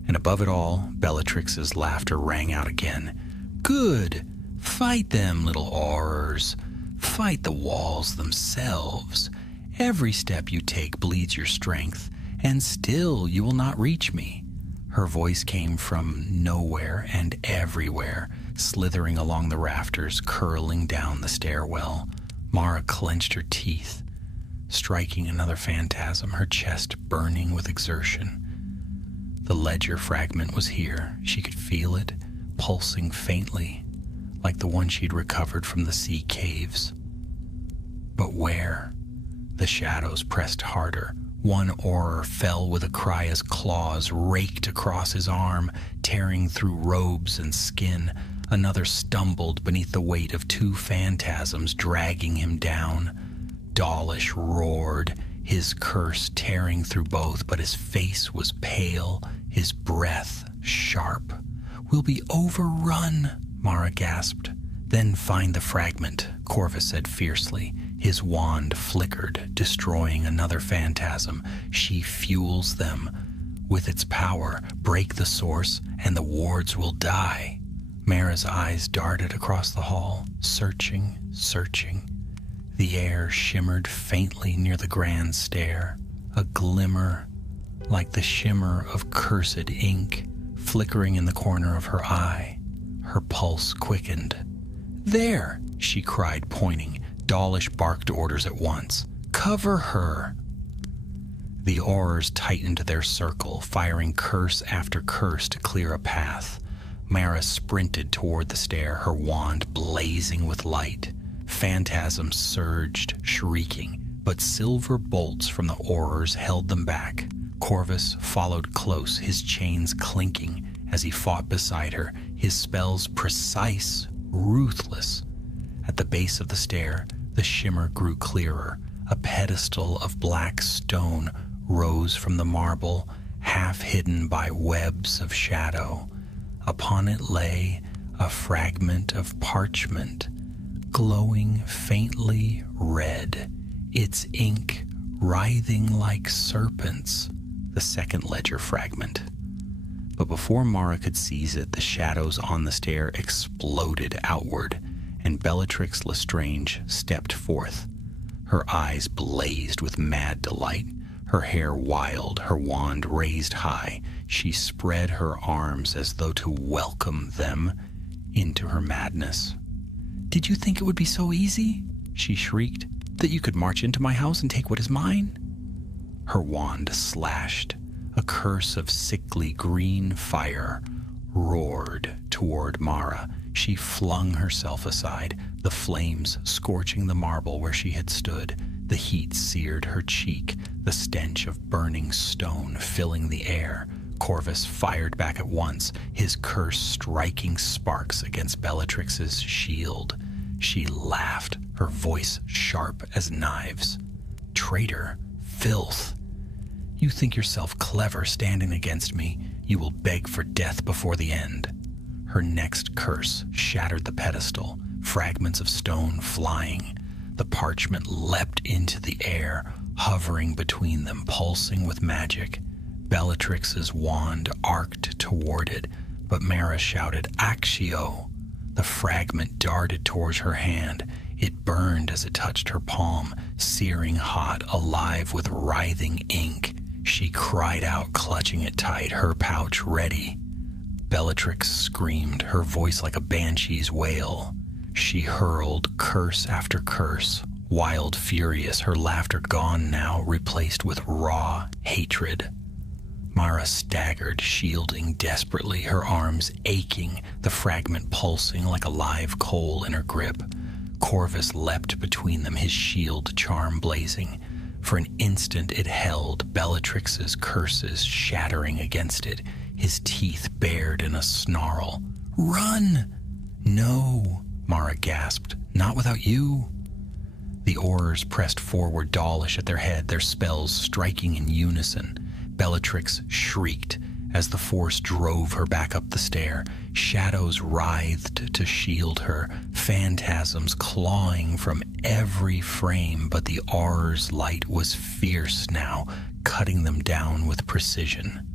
And above it all, Bellatrix's laughter rang out again. "Good! Fight them, little aurors. Fight the walls themselves. Every step you take bleeds your strength, and still you will not reach me." Her voice came from nowhere and everywhere, slithering along the rafters, curling down the stairwell. Mara clenched her teeth, striking another phantasm, her chest burning with exertion. The ledger fragment was here. She could feel it, pulsing faintly, like the one she'd recovered from the sea caves. But where? The shadows pressed harder. One auror fell with a cry as claws raked across his arm, tearing through robes and skin. Another stumbled beneath the weight of two phantasms, dragging him down. Dawlish roared, his curse tearing through both, but his face was pale, his breath sharp. "We'll be overrun," Mara gasped. "Then find the fragment," Corvus said fiercely. His wand flickered, destroying another phantasm. "She fuels them. With its power, break the source, and the wards will die." Mara's eyes darted across the hall, searching, searching. The air shimmered faintly near the grand stair, a glimmer like the shimmer of cursed ink flickering in the corner of her eye. Her pulse quickened. "There!" she cried, pointing. Dawlish barked orders at once. "Cover her!" The aurors tightened their circle, firing curse after curse to clear a path. Mara sprinted toward the stair, her wand blazing with light. Phantasms surged, shrieking, but silver bolts from the aurors held them back. Corvus followed close, his chains clinking as he fought beside her, his spells precise, ruthless. At the base of the stair, the shimmer grew clearer. A pedestal of black stone rose from the marble, half hidden by webs of shadow. Upon it lay a fragment of parchment, glowing faintly red, its ink writhing like serpents, the second ledger fragment. But before Mara could seize it, the shadows on the stair exploded outward, and Bellatrix Lestrange stepped forth. Her eyes blazed with mad delight, her hair wild, her wand raised high. She spread her arms as though to welcome them into her madness. "Did you think it would be so easy?" she shrieked. "That you could march into my house and take what is mine?" Her wand slashed. A curse of sickly green fire roared toward Mara. She flung herself aside, the flames scorching the marble where she had stood. The heat seared her cheek, the stench of burning stone filling the air. Corvus fired back at once, his curse striking sparks against Bellatrix's shield. She laughed, her voice sharp as knives. "Traitor, filth! You think yourself clever standing against me. You will beg for death before the end." Her next curse shattered the pedestal, fragments of stone flying. The parchment leapt into the air, hovering between them, pulsing with magic. Bellatrix's wand arced toward it, but Mara shouted, "Actio!" The fragment darted towards her hand. It burned as it touched her palm, searing hot, alive with writhing ink. She cried out, clutching it tight, her pouch ready. Bellatrix screamed, her voice like a banshee's wail. She hurled curse after curse, wild, furious, her laughter gone now, replaced with raw hatred. Mara staggered, shielding desperately, her arms aching, the fragment pulsing like a live coal in her grip. Corvus leapt between them, his shield charm blazing. For an instant it held, Bellatrix's curses shattering against it, his teeth bared in a snarl. "Run!" "No," Mara gasped. "Not without you." The Aurors pressed forward, Dawlish at their head, their spells striking in unison. Bellatrix shrieked as the force drove her back up the stair. Shadows writhed to shield her, phantasms clawing from every frame, but the Auror's light was fierce now, cutting them down with precision.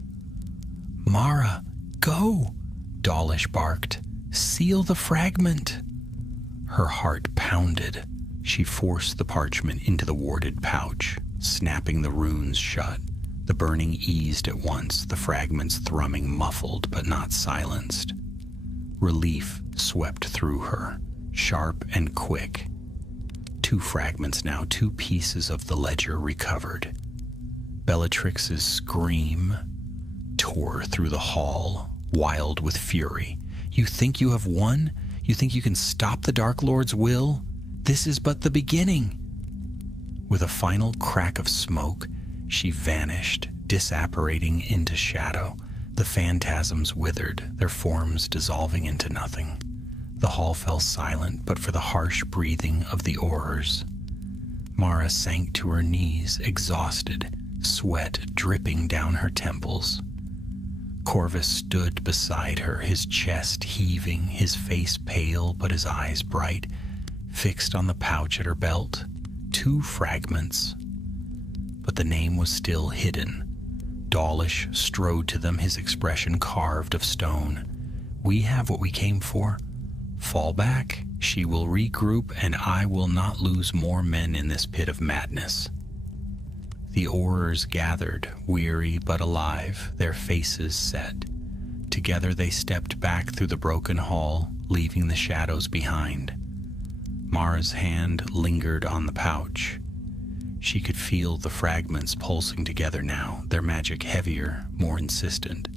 "Mara, go!" Dawlish barked. "Seal the fragment!" Her heart pounded. She forced the parchment into the warded pouch, snapping the runes shut. The burning eased at once, the fragments thrumming muffled but not silenced. Relief swept through her, sharp and quick. 2 fragments now, 2 pieces of the ledger recovered. Bellatrix's scream tore through the hall, wild with fury. "You think you have won? You think you can stop the Dark Lord's will? This is but the beginning." With a final crack of smoke, she vanished, disapparating into shadow. The phantasms withered, their forms dissolving into nothing. The hall fell silent but for the harsh breathing of the Aurors. Mara sank to her knees, exhausted, sweat dripping down her temples. Corvus stood beside her, his chest heaving, his face pale but his eyes bright, fixed on the pouch at her belt. 2 fragments. But the name was still hidden. Dawlish strode to them, his expression carved of stone. "We have what we came for. Fall back, she will regroup, and I will not lose more men in this pit of madness." The Aurors gathered, weary but alive, their faces set. Together they stepped back through the broken hall, leaving the shadows behind. Mara's hand lingered on the pouch. She could feel the fragments pulsing together now, their magic heavier, more insistent.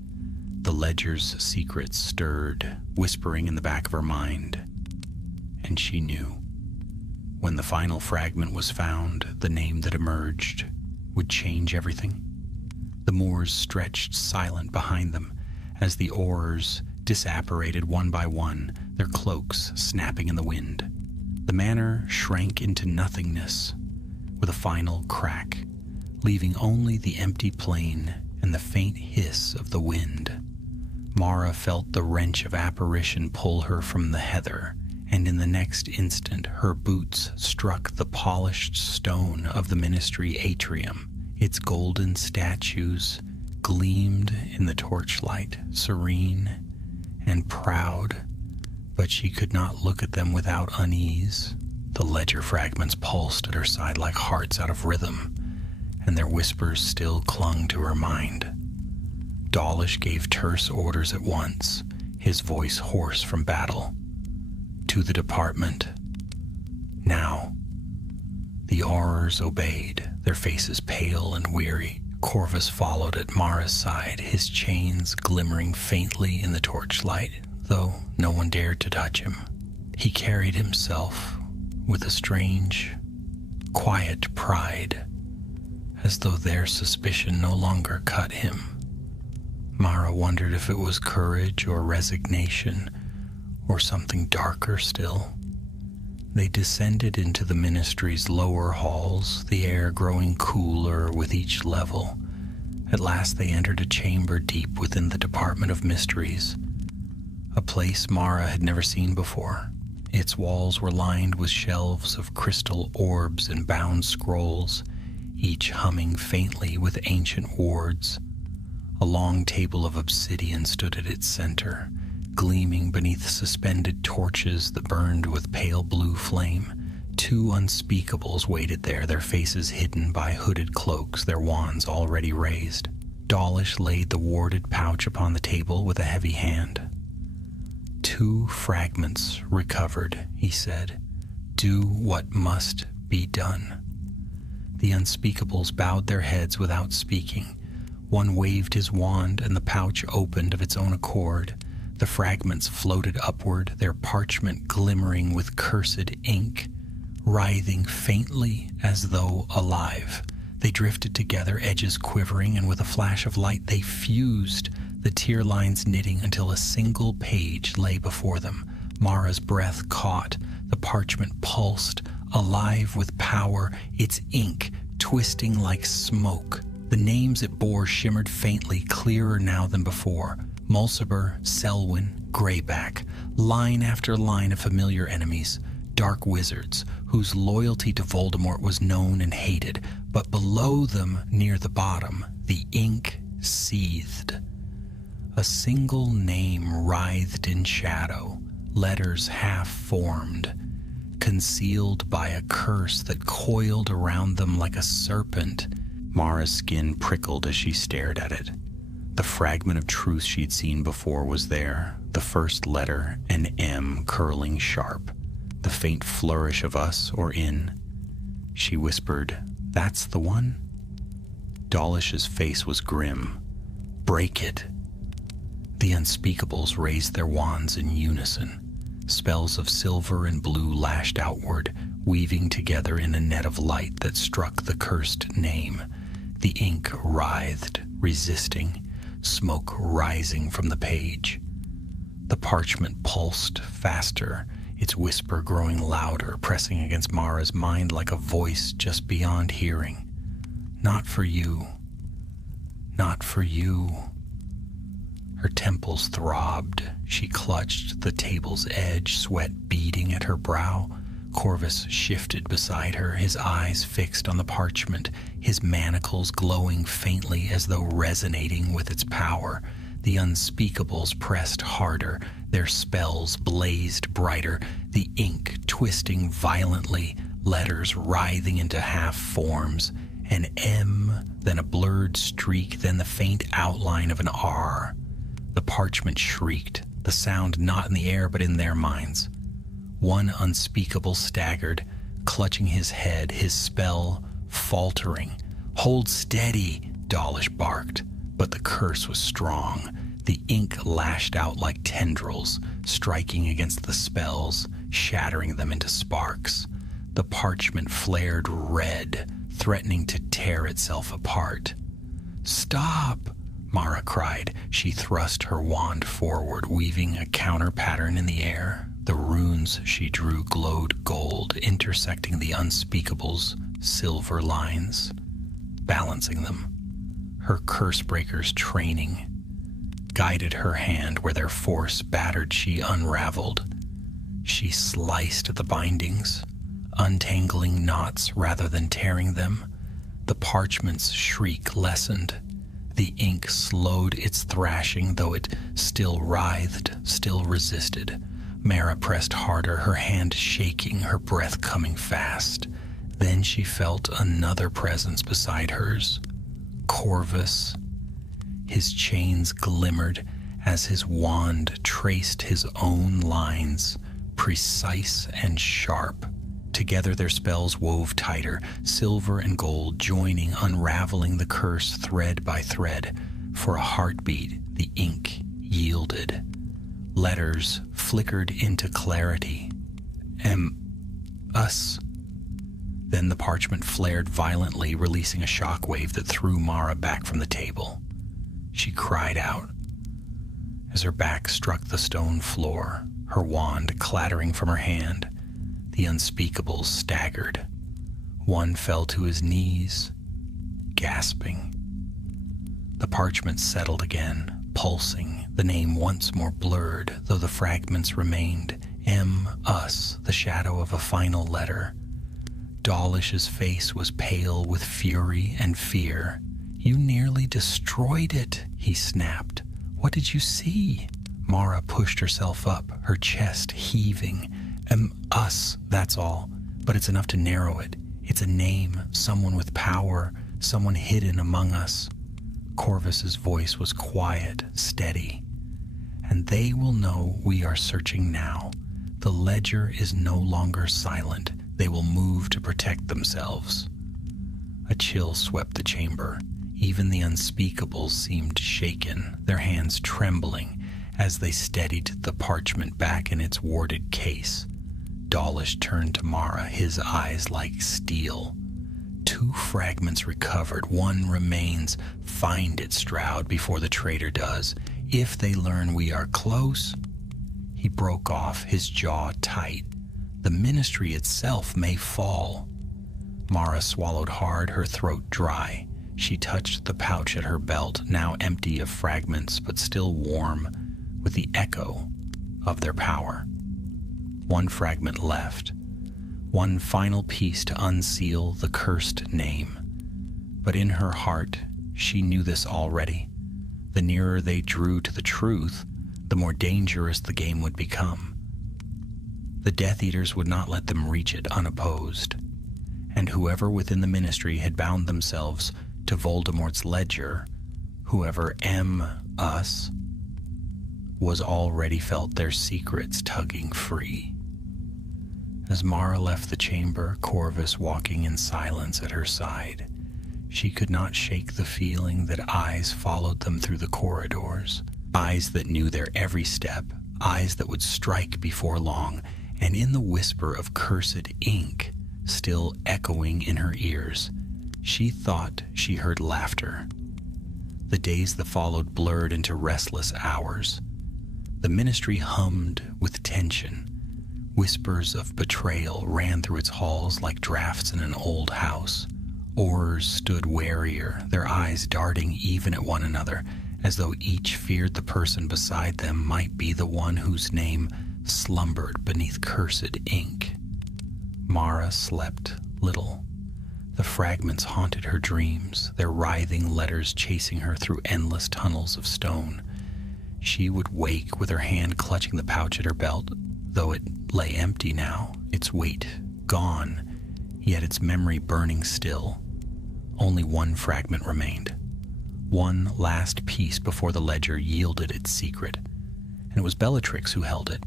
The ledger's secrets stirred, whispering in the back of her mind. And she knew. When the final fragment was found, the name that emerged would change everything. The moors stretched silent behind them as the Aurors disapparated one by one, their cloaks snapping in the wind. The manor shrank into nothingness with a final crack, leaving only the empty plain and the faint hiss of the wind. Mara felt the wrench of apparition pull her from the heather, and in the next instant her boots struck the polished stone of the ministry atrium. Its golden statues gleamed in the torchlight, serene and proud, but she could not look at them without unease. The ledger fragments pulsed at her side like hearts out of rhythm, and their whispers still clung to her mind. Dawlish gave terse orders at once, his voice hoarse from battle. "To the department. Now." The Aurors obeyed, their faces pale and weary. Corvus followed at Mara's side, his chains glimmering faintly in the torchlight, though no one dared to touch him. He carried himself with a strange, quiet pride, as though their suspicion no longer cut him. Mara wondered if it was courage or resignation, or something darker still. They descended into the ministry's lower halls, the air growing cooler with each level. At last they entered a chamber deep within the Department of Mysteries, a place Mara had never seen before. Its walls were lined with shelves of crystal orbs and bound scrolls, each humming faintly with ancient words. A long table of obsidian stood at its center, gleaming beneath suspended torches that burned with pale blue flame. Two unspeakables waited there, their faces hidden by hooded cloaks, their wands already raised. Dawlish laid the warded pouch upon the table with a heavy hand. 2 fragments recovered, he said. Do what must be done. The unspeakables bowed their heads without speaking. One waved his wand, and the pouch opened of its own accord. The fragments floated upward, their parchment glimmering with cursed ink, writhing faintly as though alive. They drifted together, edges quivering, and with a flash of light they fused, the tear lines knitting until a single page lay before them. Mara's breath caught, the parchment pulsed, alive with power, its ink twisting like smoke. The names it bore shimmered faintly, clearer now than before. Mulciber, Selwyn, Greyback, line after line of familiar enemies, dark wizards whose loyalty to Voldemort was known and hated, but below them, near the bottom, the ink seethed. A single name writhed in shadow, letters half-formed, concealed by a curse that coiled around them like a serpent. Mara's skin prickled as she stared at it. The fragment of truth she'd seen before was there, the first letter, an M curling sharp, the faint flourish of us or in. She whispered, "That's the one?" Dawlish's face was grim. "Break it." The unspeakables raised their wands in unison. Spells of silver and blue lashed outward, weaving together in a net of light that struck the cursed name. The ink writhed, resisting, smoke rising from the page. The parchment pulsed faster, its whisper growing louder, pressing against Mara's mind like a voice just beyond hearing. "Not for you. Not for you." Her temples throbbed. She clutched the table's edge, sweat beading at her brow. Corvus shifted beside her, his eyes fixed on the parchment, his manacles glowing faintly as though resonating with its power. The unspeakables pressed harder, their spells blazed brighter, the ink twisting violently, letters writhing into half-forms, an M, then a blurred streak, then the faint outline of an R. The parchment shrieked, the sound not in the air but in their minds. One unspeakable staggered, clutching his head, his spell faltering. "Hold steady," Dawlish barked, but the curse was strong. The ink lashed out like tendrils, striking against the spells, shattering them into sparks. The parchment flared red, threatening to tear itself apart. "Stop!" Mara cried. She thrust her wand forward, weaving a counter pattern in the air. The runes she drew glowed gold, intersecting the unspeakable's silver lines, balancing them. Her curse breakers training guided her hand where their force battered she unraveled. She sliced at the bindings, untangling knots rather than tearing them. The parchment's shriek lessened. The ink slowed its thrashing, though it still writhed, still resisted. Mara pressed harder, her hand shaking, her breath coming fast. Then she felt another presence beside hers. Corvus. His chains glimmered as his wand traced his own lines, precise and sharp. Together their spells wove tighter, silver and gold joining, unraveling the curse thread by thread. For a heartbeat, the ink yielded. Letters flickered into clarity. Us. Then the parchment flared violently, releasing a shockwave that threw Mara back from the table. She cried out as her back struck the stone floor, her wand clattering from her hand. The unspeakables staggered. One fell to his knees, gasping. The parchment settled again, pulsing, the name once more blurred, though the fragments remained. Us, the shadow of a final letter. Dawlish's face was pale with fury and fear. "You nearly destroyed it," he snapped. "What did you see?" Mara pushed herself up, her chest heaving. Us, that's all. But it's enough to narrow it. It's a name, someone with power, someone hidden among us. Corvus's voice was quiet, steady. "And they will know we are searching now. The ledger is no longer silent. They will move to protect themselves." A chill swept the chamber. Even the unspeakables seemed shaken, their hands trembling as they steadied the parchment back in its warded case. Dawlish turned to Mara, his eyes like steel. "2 fragments recovered. 1 remains. Find it, Stroud, before the traitor does. If they learn we are close..." He broke off, his jaw tight. "The ministry itself may fall." Mara swallowed hard, her throat dry. She touched the pouch at her belt, now empty of fragments, but still warm, with the echo of their power. 1 fragment left. 1 final piece to unseal the cursed name. But in her heart, she knew this already. The nearer they drew to the truth, the more dangerous the game would become. The Death Eaters would not let them reach it unopposed. And whoever within the ministry had bound themselves to Voldemort's ledger, whoever us, was already felt their secrets tugging free. As Mara left the chamber, Corvus walking in silence at her side, she could not shake the feeling that eyes followed them through the corridors, eyes that knew their every step, eyes that would strike before long, and in the whisper of cursed ink still echoing in her ears, she thought she heard laughter. The days that followed blurred into restless hours. The ministry hummed with tension. Whispers of betrayal ran through its halls like drafts in an old house. Aurors stood warier, their eyes darting even at one another, as though each feared the person beside them might be the one whose name slumbered beneath cursed ink. Mara slept little. The fragments haunted her dreams, their writhing letters chasing her through endless tunnels of stone. She would wake with her hand clutching the pouch at her belt, though it lay empty now, its weight gone, yet its memory burning still. Only 1 fragment remained. 1 last piece before the ledger yielded its secret, and it was Bellatrix who held it.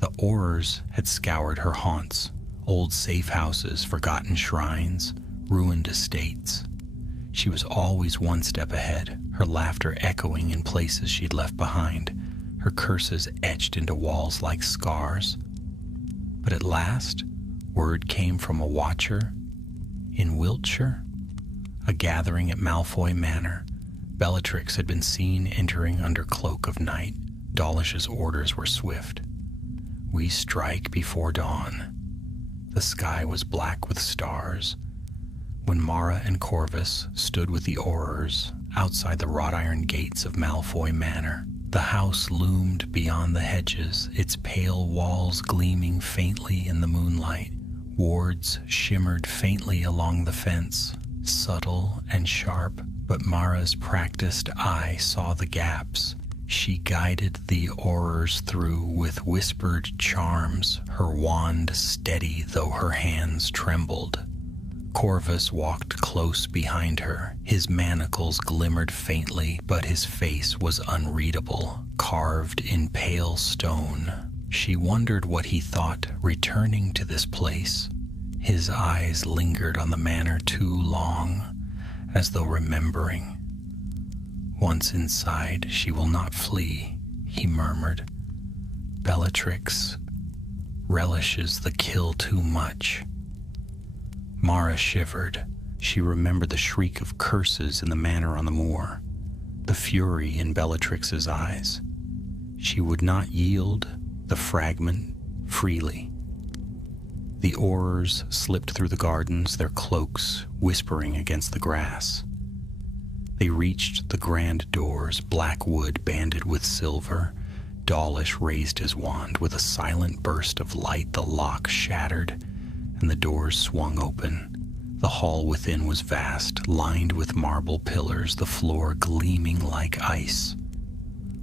The Aurors had scoured her haunts, old safe houses, forgotten shrines, ruined estates. She was always 1 step ahead, her laughter echoing in places she'd left behind, her curses etched into walls like scars. But at last, word came from a watcher in Wiltshire, a gathering at Malfoy Manor. Bellatrix had been seen entering under cloak of night. Dawlish's orders were swift. "We strike before dawn." The sky was black with stars. When Mara and Corvus stood with the Aurors outside the wrought iron gates of Malfoy Manor, the house loomed beyond the hedges, its pale walls gleaming faintly in the moonlight. Wards shimmered faintly along the fence, subtle and sharp, but Mara's practiced eye saw the gaps. She guided the Aurors through with whispered charms, her wand steady though her hands trembled. Corvus walked close behind her. His manacles glimmered faintly, but his face was unreadable, carved in pale stone. She wondered what he thought, returning to this place. His eyes lingered on the manor too long, as though remembering. "Once inside, she will not flee," he murmured. "Bellatrix relishes the kill too much." Mara shivered. She remembered the shriek of curses in the manor on the moor, the fury in Bellatrix's eyes. She would not yield the fragment freely. The Aurors slipped through the gardens, their cloaks whispering against the grass. They reached the grand doors, black wood banded with silver. Dawlish raised his wand. With a silent burst of light, the lock shattered, and the doors swung open. The hall within was vast, lined with marble pillars, the floor gleaming like ice.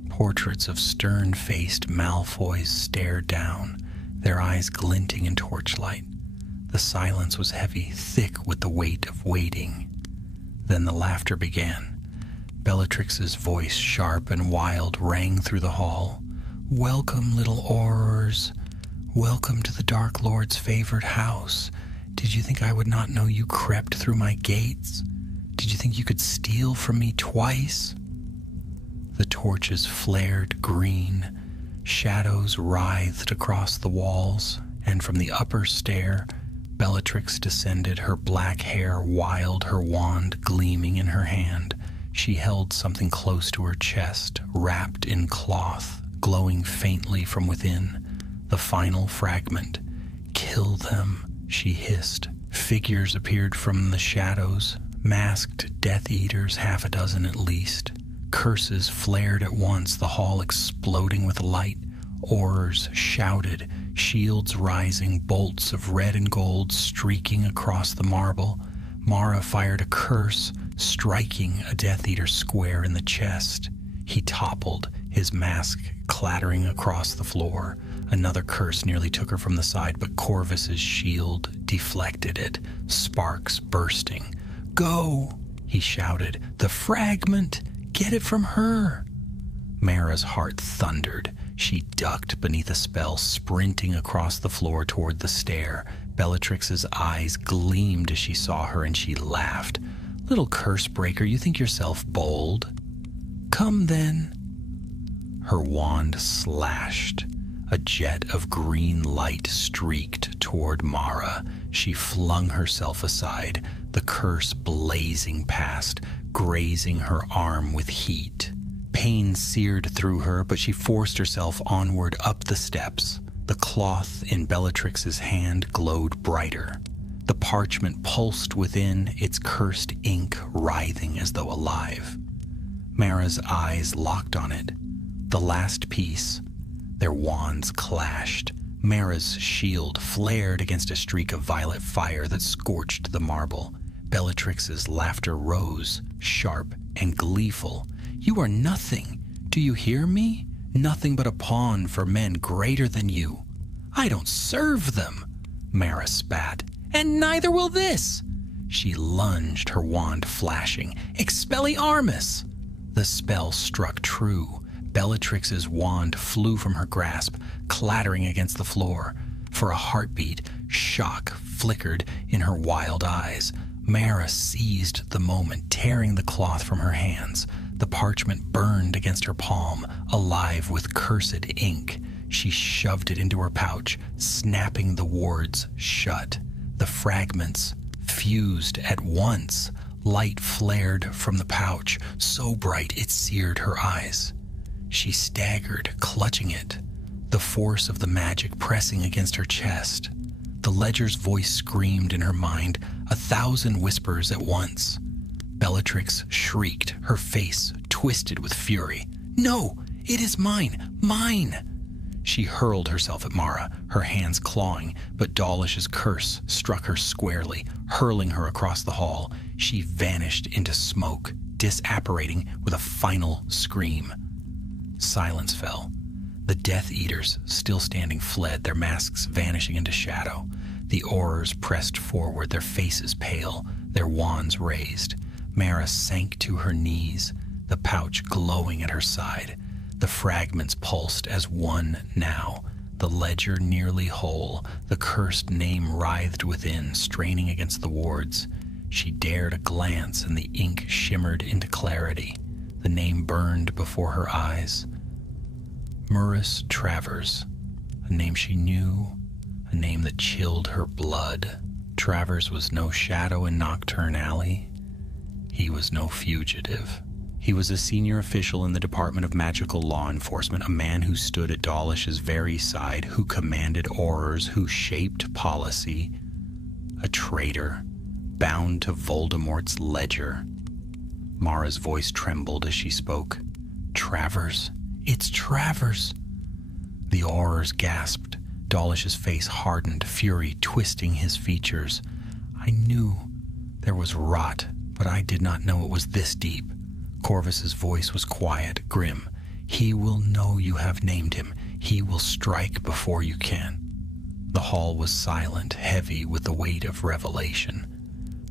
Portraits of stern-faced Malfoys stared down, their eyes glinting in torchlight. The silence was heavy, thick with the weight of waiting. Then the laughter began. Bellatrix's voice, sharp and wild, rang through the hall. "Welcome, little Aurors. Welcome to the Dark Lord's favored house. Did you think I would not know you crept through my gates? Did you think you could steal from me twice?" The torches flared green. Shadows writhed across the walls, and from the upper stair, Bellatrix descended, her black hair wild, her wand gleaming in her hand. She held something close to her chest, wrapped in cloth, glowing faintly from within. The final fragment. "Kill them," she hissed. Figures appeared from the shadows, masked Death Eaters, half a dozen at least. Curses flared at once, the hall exploding with light. Aurors shouted, shields rising, bolts of red and gold streaking across the marble. Mara fired a curse, striking a Death Eater square in the chest. He toppled, his mask clattering across the floor. Another curse nearly took her from the side, but Corvus's shield deflected it, sparks bursting. "Go!" he shouted. "The fragment! Get it from her!" Mara's heart thundered. She ducked beneath a spell, sprinting across the floor toward the stair. Bellatrix's eyes gleamed as she saw her, and she laughed. "Little curse breaker, you think yourself bold? Come then." Her wand slashed. A jet of green light streaked toward Mara. She flung herself aside, the curse blazing past, grazing her arm with heat. Pain seared through her, but she forced herself onward up the steps. The cloth in Bellatrix's hand glowed brighter. The parchment pulsed within, its cursed ink writhing as though alive. Mara's eyes locked on it. The last piece. Their wands clashed. Mara's shield flared against a streak of violet fire that scorched the marble. Bellatrix's laughter rose, sharp and gleeful. "You are nothing. Do you hear me? Nothing but a pawn for men greater than you." "I don't serve them," Mara spat. "And neither will this." She lunged, her wand flashing. "Expelliarmus!" The spell struck true. Bellatrix's wand flew from her grasp, clattering against the floor. For a heartbeat, shock flickered in her wild eyes. Mara seized the moment, tearing the cloth from her hands. The parchment burned against her palm, alive with cursed ink. She shoved it into her pouch, snapping the wards shut. The fragments fused at once. Light flared from the pouch, so bright it seared her eyes. She staggered, clutching it, the force of the magic pressing against her chest. The ledger's voice screamed in her mind, 1,000 whispers at once. Bellatrix shrieked, her face twisted with fury. "No, it is mine, mine!" She hurled herself at Mara, her hands clawing, but Dawlish's curse struck her squarely, hurling her across the hall. She vanished into smoke, disapparating with a final scream. Silence fell. The Death Eaters, still standing, fled, their masks vanishing into shadow. The Aurors pressed forward, their faces pale, their wands raised. Mara sank to her knees, the pouch glowing at her side. The fragments pulsed as one now, the ledger nearly whole, the cursed name writhed within, straining against the wards. She dared a glance, and the ink shimmered into clarity. The name burned before her eyes. Murus Travers, a name she knew, a name that chilled her blood. Travers was no shadow in Nocturne Alley. He was no fugitive. He was a senior official in the Department of Magical Law Enforcement, a man who stood at Dawlish's very side, who commanded Aurors, who shaped policy. A traitor, bound to Voldemort's ledger. Mara's voice trembled as she spoke. Travers! It's Travers! The Aurors gasped. Dawlish's face hardened, fury twisting his features. I knew there was rot, but I did not know it was this deep. Corvus's voice was quiet, grim. He will know you have named him. He will strike before you can. The hall was silent, heavy with the weight of revelation.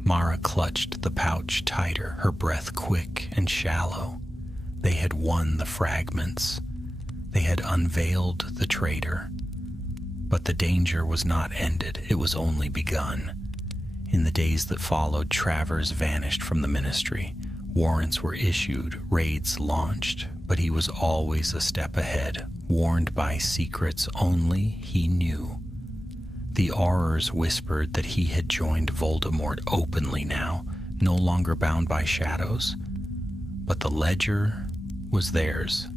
Mara clutched the pouch tighter, her breath quick and shallow. They had won the fragments. They had unveiled the traitor. But the danger was not ended. It was only begun. In the days that followed, Travers vanished from the ministry. Warrants were issued, raids launched, but he was always a step ahead, warned by secrets only he knew. The Aurors whispered that he had joined Voldemort openly now, no longer bound by shadows. But the ledger was theirs.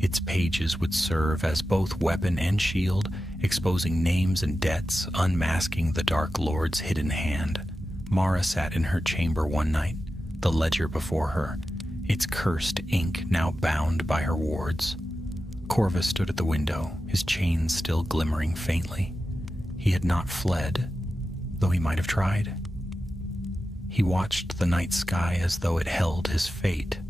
Its pages would serve as both weapon and shield, exposing names and debts, unmasking the Dark Lord's hidden hand. Mara sat in her chamber one night, the ledger before her, its cursed ink now bound by her wards. Corvus stood at the window, his chains still glimmering faintly. He had not fled, though he might have tried. He watched the night sky as though it held his fate.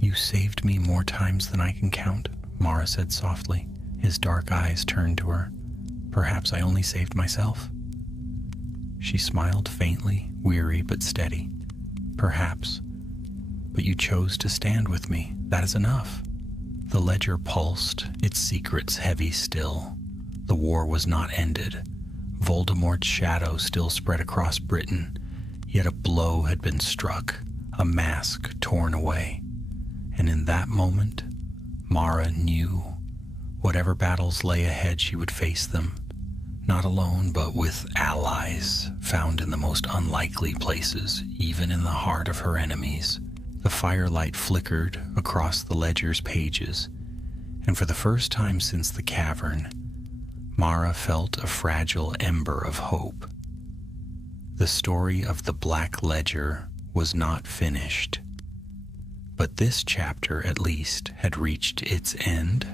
You saved me more times than I can count, Mara said softly. His dark eyes turned to her. Perhaps I only saved myself. She smiled faintly, weary but steady. Perhaps. But you chose to stand with me. That is enough. The ledger pulsed, its secrets heavy still. The war was not ended. Voldemort's shadow still spread across Britain, yet a blow had been struck, a mask torn away. And in that moment, Mara knew. Whatever battles lay ahead, she would face them. Not alone, but with allies, found in the most unlikely places, even in the heart of her enemies. The firelight flickered across the ledger's pages, and for the first time since the cavern, Mara felt a fragile ember of hope. The story of the Black Ledger was not finished, but this chapter, at least, had reached its end.